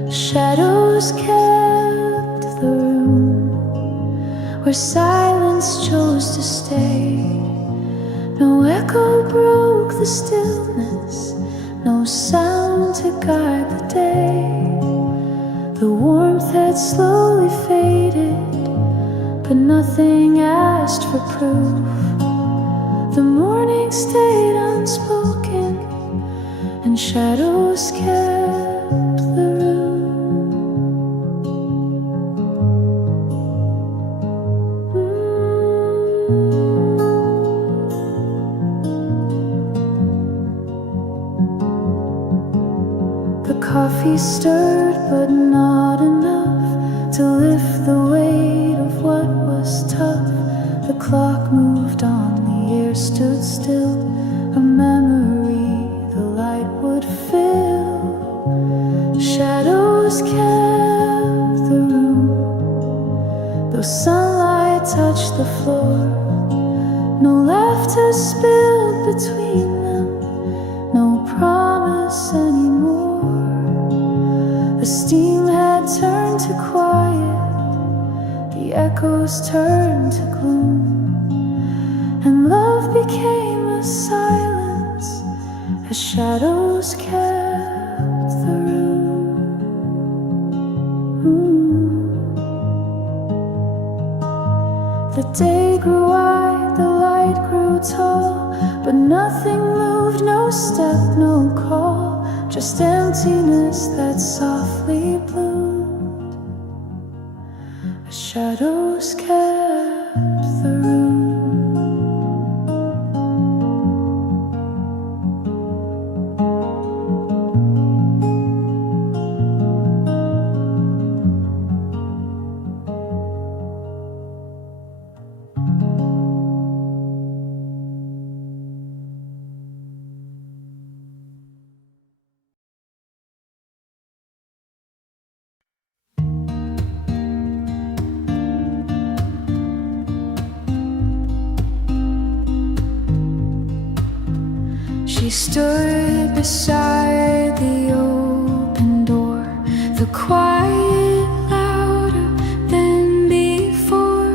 Shadows kept the room where silence chose to stay. No echo broke the stillness, no sound to guide the day. The warmth had slowly faded, but nothing asked for proof. The morning stayed unspoken, and shadows kept the room. The coffee stirred, but not enough to lift the weight of what was tough. The clock moved on, the air stood still, a memory the light would fill. Shadows kept the room, though sunlight touched the floor. No laughter spilled between them, no promise anymore. The steam had turned to quiet, the echoes turned to gloom, and love became a silence as shadows kept the room. The day grew wide, the light grew tall, but nothing moved, no step, no call, just emptiness that softly bloomed as shadows kept the room. She stood beside the open door, the quiet louder than before.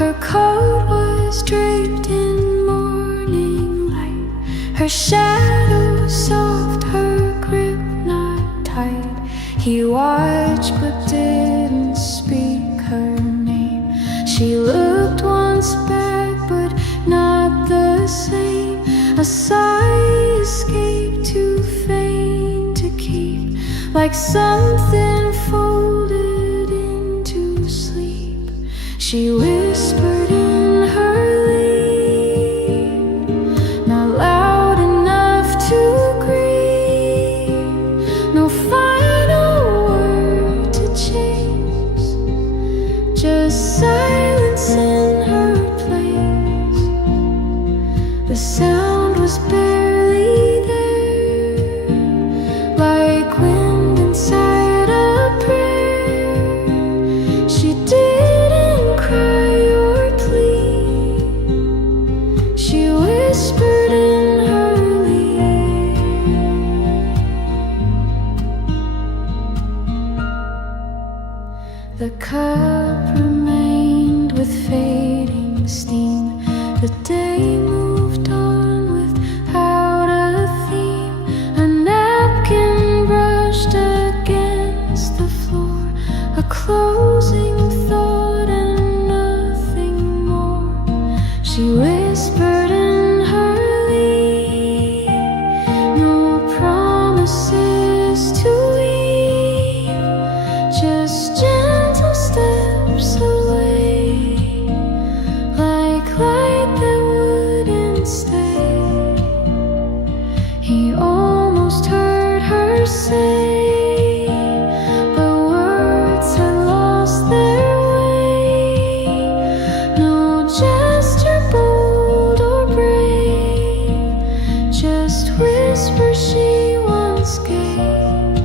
Her coat was draped in morning light, her shadow soft, her grip not tight. He watched but didn't speak her name. She looked once back but not the same. A sigh escaped, too faint to keep, like something folded into sleep. She whispered in her leave, not loud enough to grieve, no final word to change, just silence in her place. The sound was barely there, like wind inside a prayer. She didn't cry or plead, she whispered in her ear. The cup remained with fading steam. The day moved on without a theme. A napkin brushed against the floor, a closing thought and nothing more. She whispered in her leave, no promises to leave, just gentle steps away, like light that wouldn't stay. He almost heard her say, but words had lost their way. No gesture bold or brave, just whisper she once gave.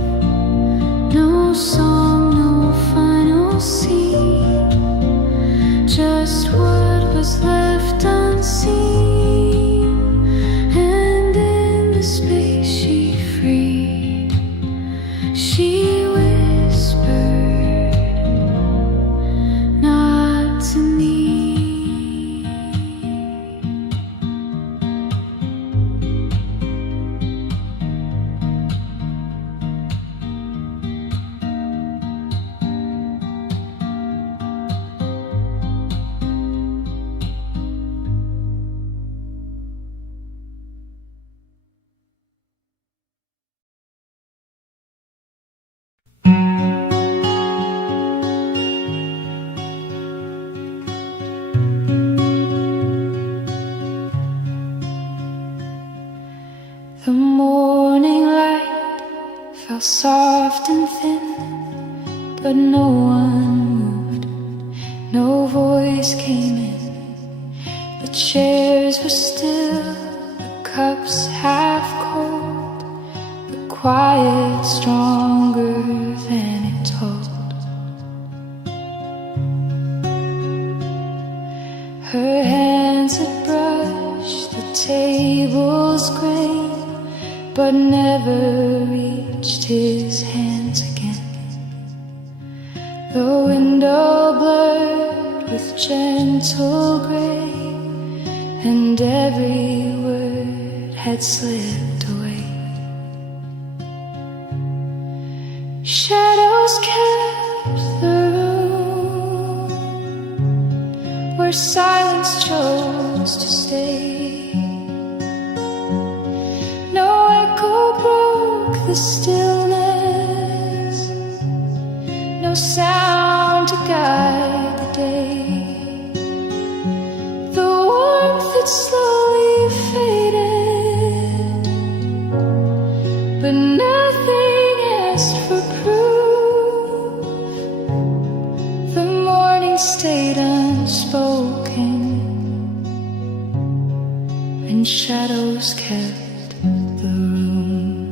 No song, no final scene, just what was left unseen. And in the space she freed, she whispered, not to me. The morning light fell soft and thin, but no one moved, no voice came in. The The chairs are still, the cups half cold, the quiet stronger than it told. Her hands had brushed the table's grain, but never reached his hands again. The window blurred with gentle gray, and every word had slipped away. Shadows kept the room where silence chose to stay. No echo broke the stillness, no sound to guide the day. The warmth had slowly faded, but nothing asked for proof. The morning stayed unspoken, and shadows kept the room.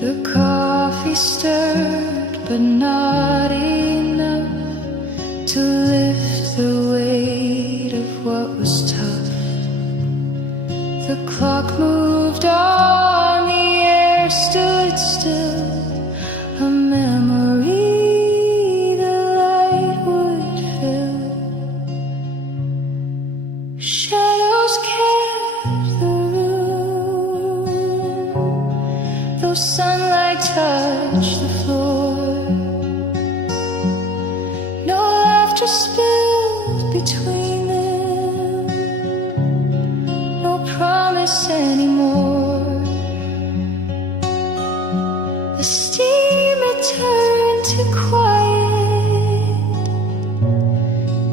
The coffee stirred, but not enough to lift the weight of what was tough. The clock moved on, the air stood still, a memory the light would fill. Shadows kept the room, though sunlight touched the floor. No laughter spilled between them, no promise anymore. The steam had turned to quiet,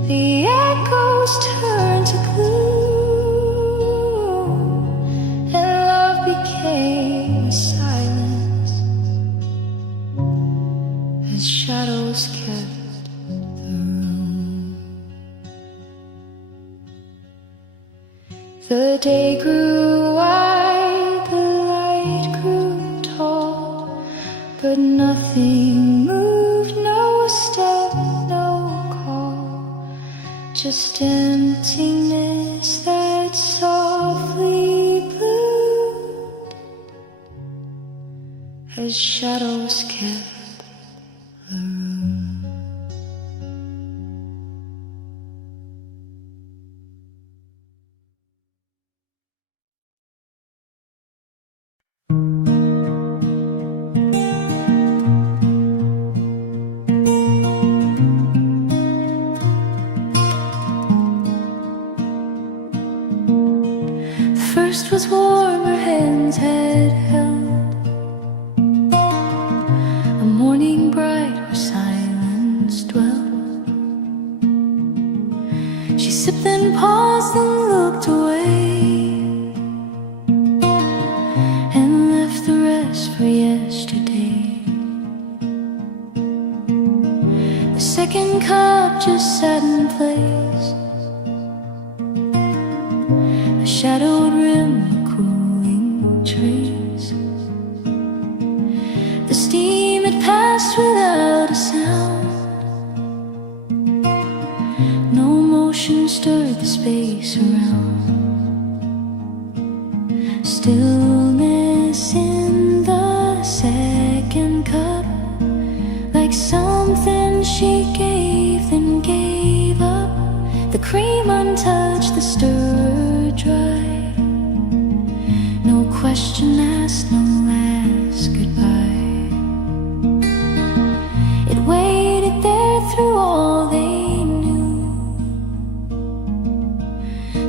the echoes turned to gloom, and love became silence as shadows kept the room. The day grew wide, the light grew tall, but nothing moved, no step, no call, just emptiness that softly bloomed as shadows kept the room. First was warm, her hands had held a morning bright where silence dwelt. She sipped and paused and looked away, and left the rest for yesterday. The second cup just sat in place, a shadowed rim, a cooling trace. The steam had passed without a sound, no motion stirred the space around. Stillness in the second cup, like something she gave then gave up. The cream untouched, the stirrer dry, no question asked, no last goodbye. It waited there through all they knew,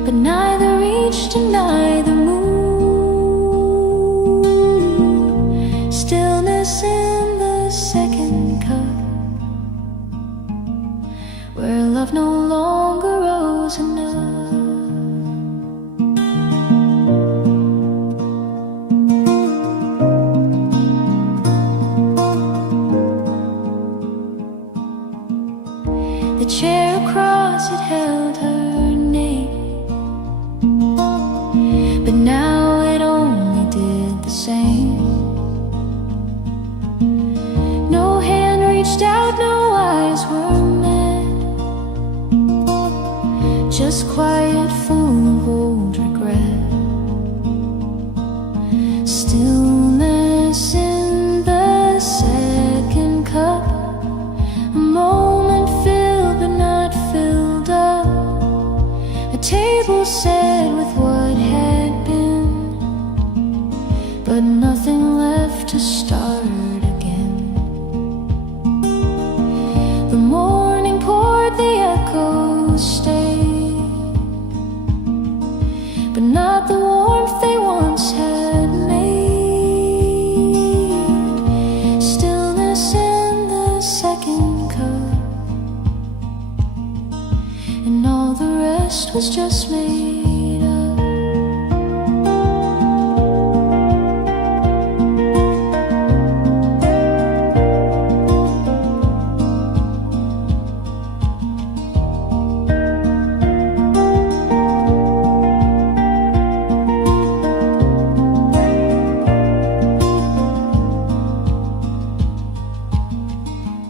but neither reached and neither moved. Stillness in the second cup, where love no longer rose enough. The chair chair across it held her name, but now it only did the same. No hand reached out, no eyes were met, just quiet, full of old regret. Stillness in the second cup, a moment filled but not filled up, a table set with what had been, but nothing left to start again. The morning poured, the echoes stayed, but not the warmth they once had made. Stillness in the second cup, and all the rest was just made up.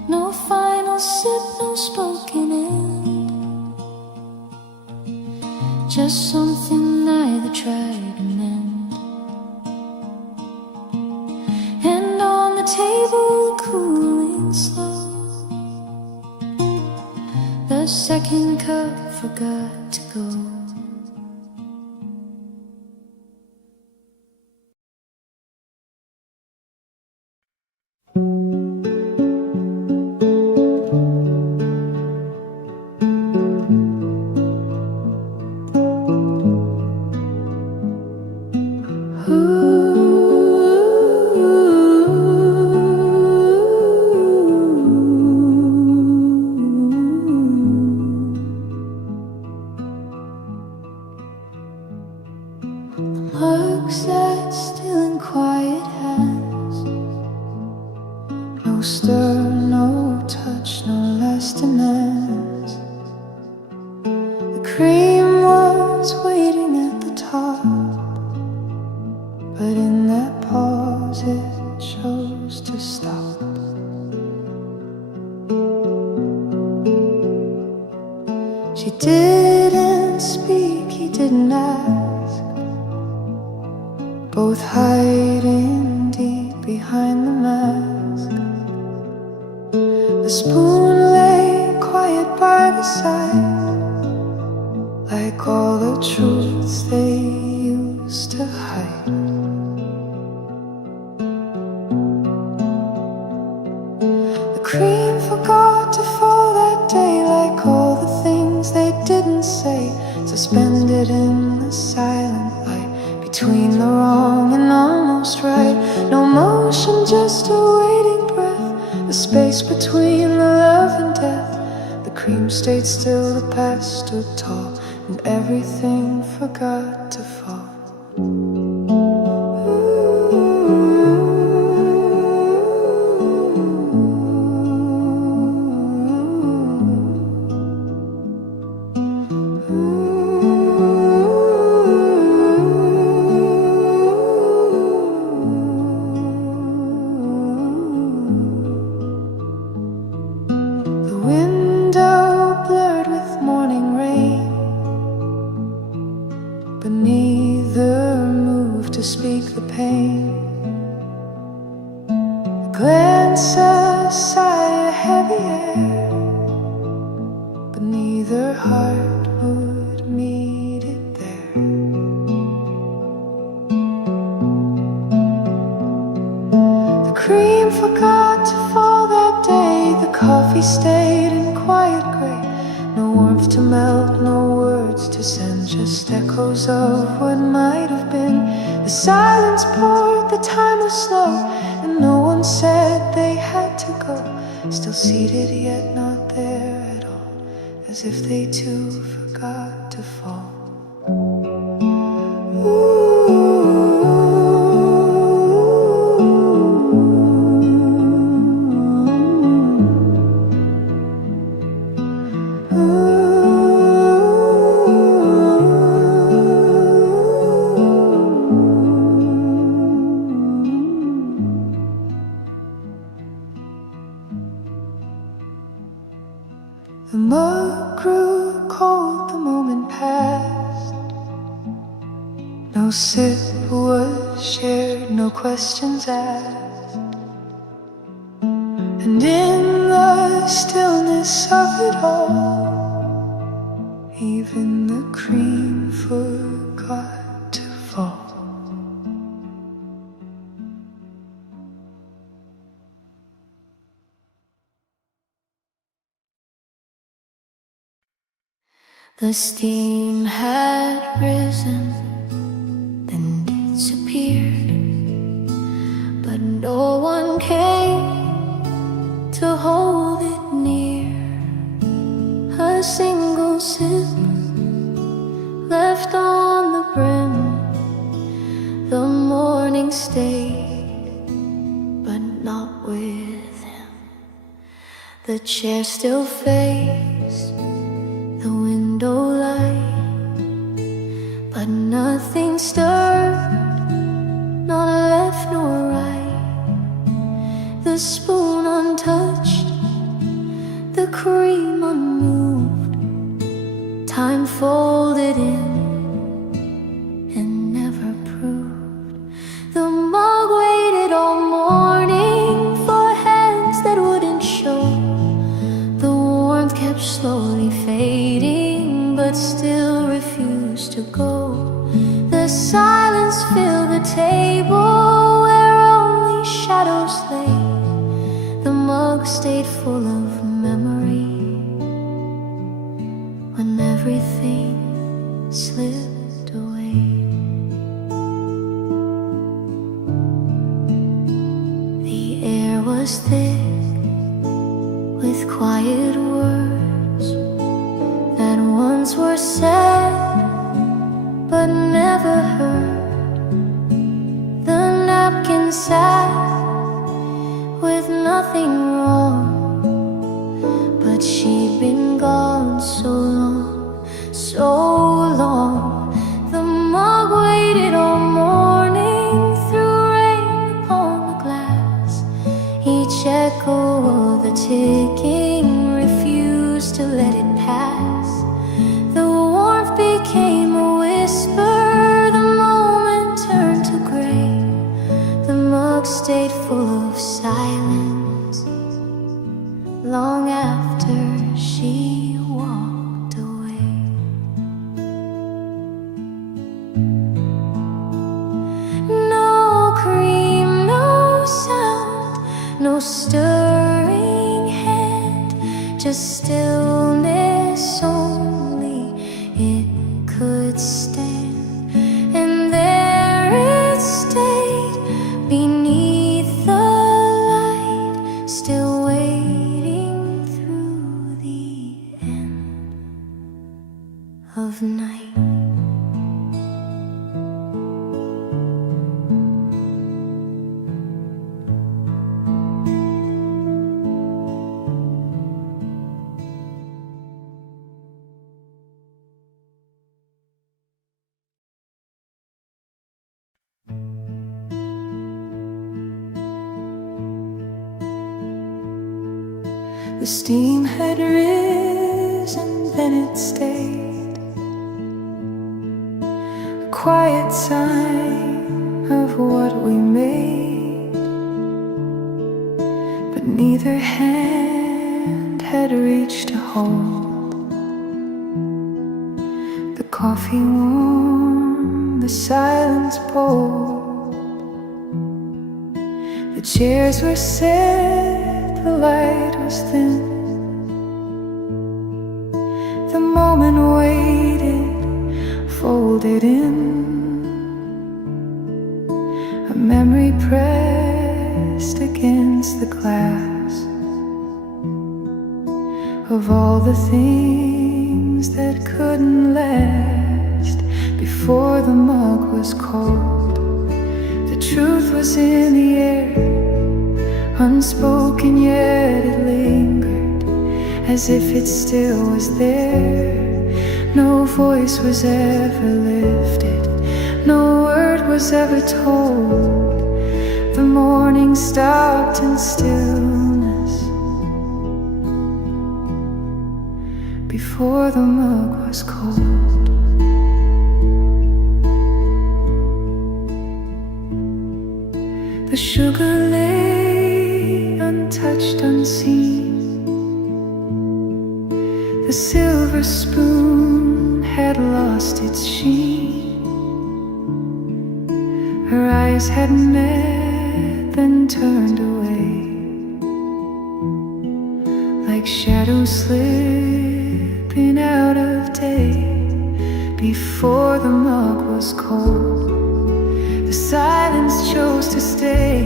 No final sip, no spoken end, just something neither tried to mend. And on the table, cooling slow, the second cup forgot to go. Looks at still and quiet hands, no stir, no touch, no last demands. The cream was waiting at the top, but in that pause it chose to stop. She didn't speak, he didn't ask, both hiding deep behind the mask. The spoon lay quiet by the side, like all the truths they used to hide. The cream forgot to fall that day, like all the things they didn't say, suspended in the silent light between the wrong and almost right. No motion, just a waiting breath, the space between the love and death. The cream stayed still, the past stood tall, and everything forgot to fall. But neither moved to speak the pain. A glance, a sigh, a heavy air, but neither heart would meet it there. The cream forgot to fall that day, the coffee stayed in quiet gray. No warmth to melt, no words to send, just echoes of what might have been. The silence poured, the time was slow, and no one said they had to go. Still seated yet not there at all, as if they too forgot to fall. Ooh. The mug grew cold, the moment passed. No sip was shared, no questions asked. And in the stillness of it all, even the cream forgot to fall. The steam had risen, then disappeared, but no one came to hold it near. A single sip left on the brim. The morning stayed, but not with him. The chair still faced the window light, but nothing stirred, not left nor right. The spoon untouched, the cream unmoved, time folded in and never proved. The mug waited all morning for hands that wouldn't show. The warmth kept slowly fading, but still refused to go. The silence filled the table where only shadows lay. The mug stayed full of memory when everything slipped away. The air was thick with quiet words that once were said but never heard. The napkin sat with nothing wrong, but she'd been gone so long, so long. The mug waited all morning through rain upon the glass. Each echo of the ticking refused to let it pass. The warmth became a whisper, the moment turned to gray. The mug stayed full of silence long after she walked away. No cream, no sound, no stirring hand, just stillness only it could stand. And there it stayed beneath the light, still waiting through the end of night. The steam had risen, then it stayed, a quiet sign of what we made. But neither hand had reached to hold the coffee warm, the silence bold. The chairs were set, the light was thin. The moment waited, folded in. A memory pressed against the glass of all the things that couldn't last before the mug was cold. The truth was in the air, unspoken yet it lingered, as if it still was there. No voice was ever lifted, no word was ever told. The morning stopped in stillness, before the mug was cold. The sugar lay untouched, unseen. The silver spoon had lost its sheen. Her eyes had met, then turned away, like shadows slipping out of day before the mug was cold. The silence chose to stay.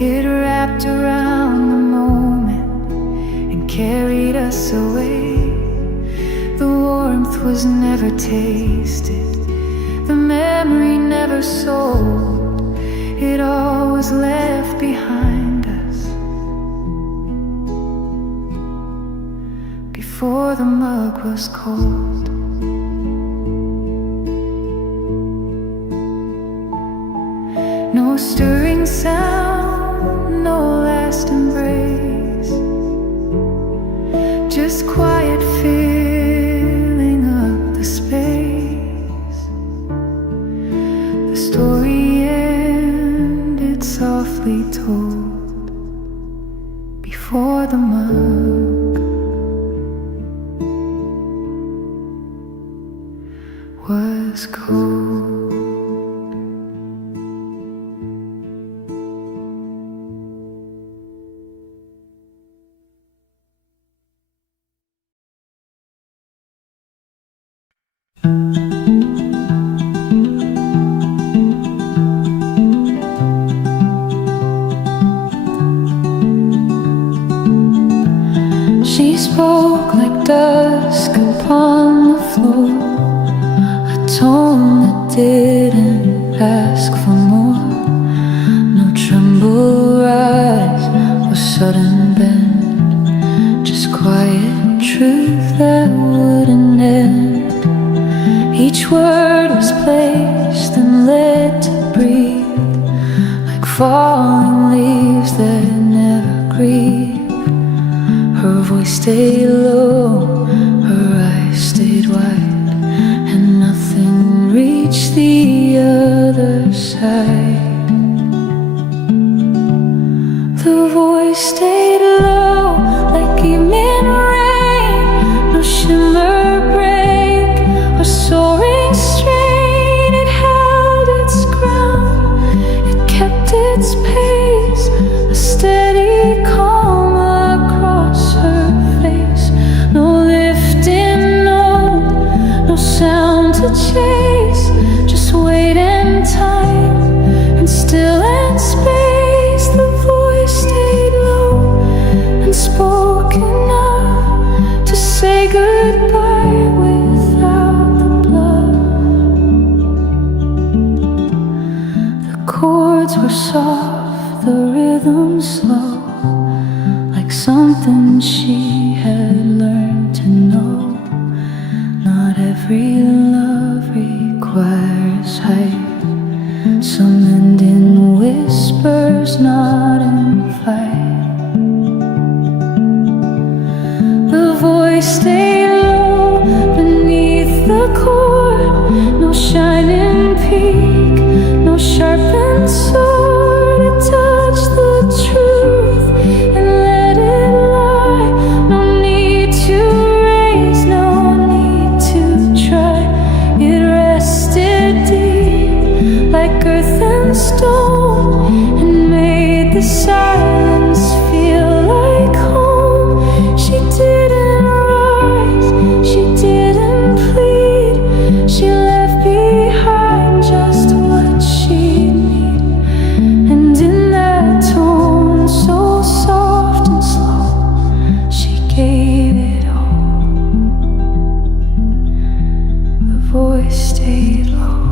It wrapped around the moment and carried us away. The warmth was never tasted, the memory never sold. It all was left behind us before the mug was cold. No stirring sound, no last embrace, just quiet filling up the space. The story ended softly told before the mug was cold. She spoke like dusk upon the floor, a tone that didn't ask for more. No tremble rise or sudden bend, just quiet truth that wouldn't end. Each word was placed and let to breathe, like falling leaves that never grieve. Her voice stayed low, her eyes stayed wide, and nothing reached the other side. The voice stayed low, like evening rain, no shimmer break or soaring strain. It held its ground, it kept its pace, a steady calm across her face. No lifting note, no sound to chase, just wait and time and still and space. The voice stayed low and spoke enough to say goodbye without the blood. The chords were soft, the rhythm slow, like something she had learned to know. Not every love requires hype, some end in whispers, not in fight. The voice stayed low beneath the core, no shining peak, no sharpened sword. It touched the truth and let it lie. No need to raise, no need to try. It rested deep like earth and stone, and made the silence feel like home. She didn't rise, she didn't plead, she left behind just what she needed. And in that tone, so soft and slow, she gave it all. The voice stayed low.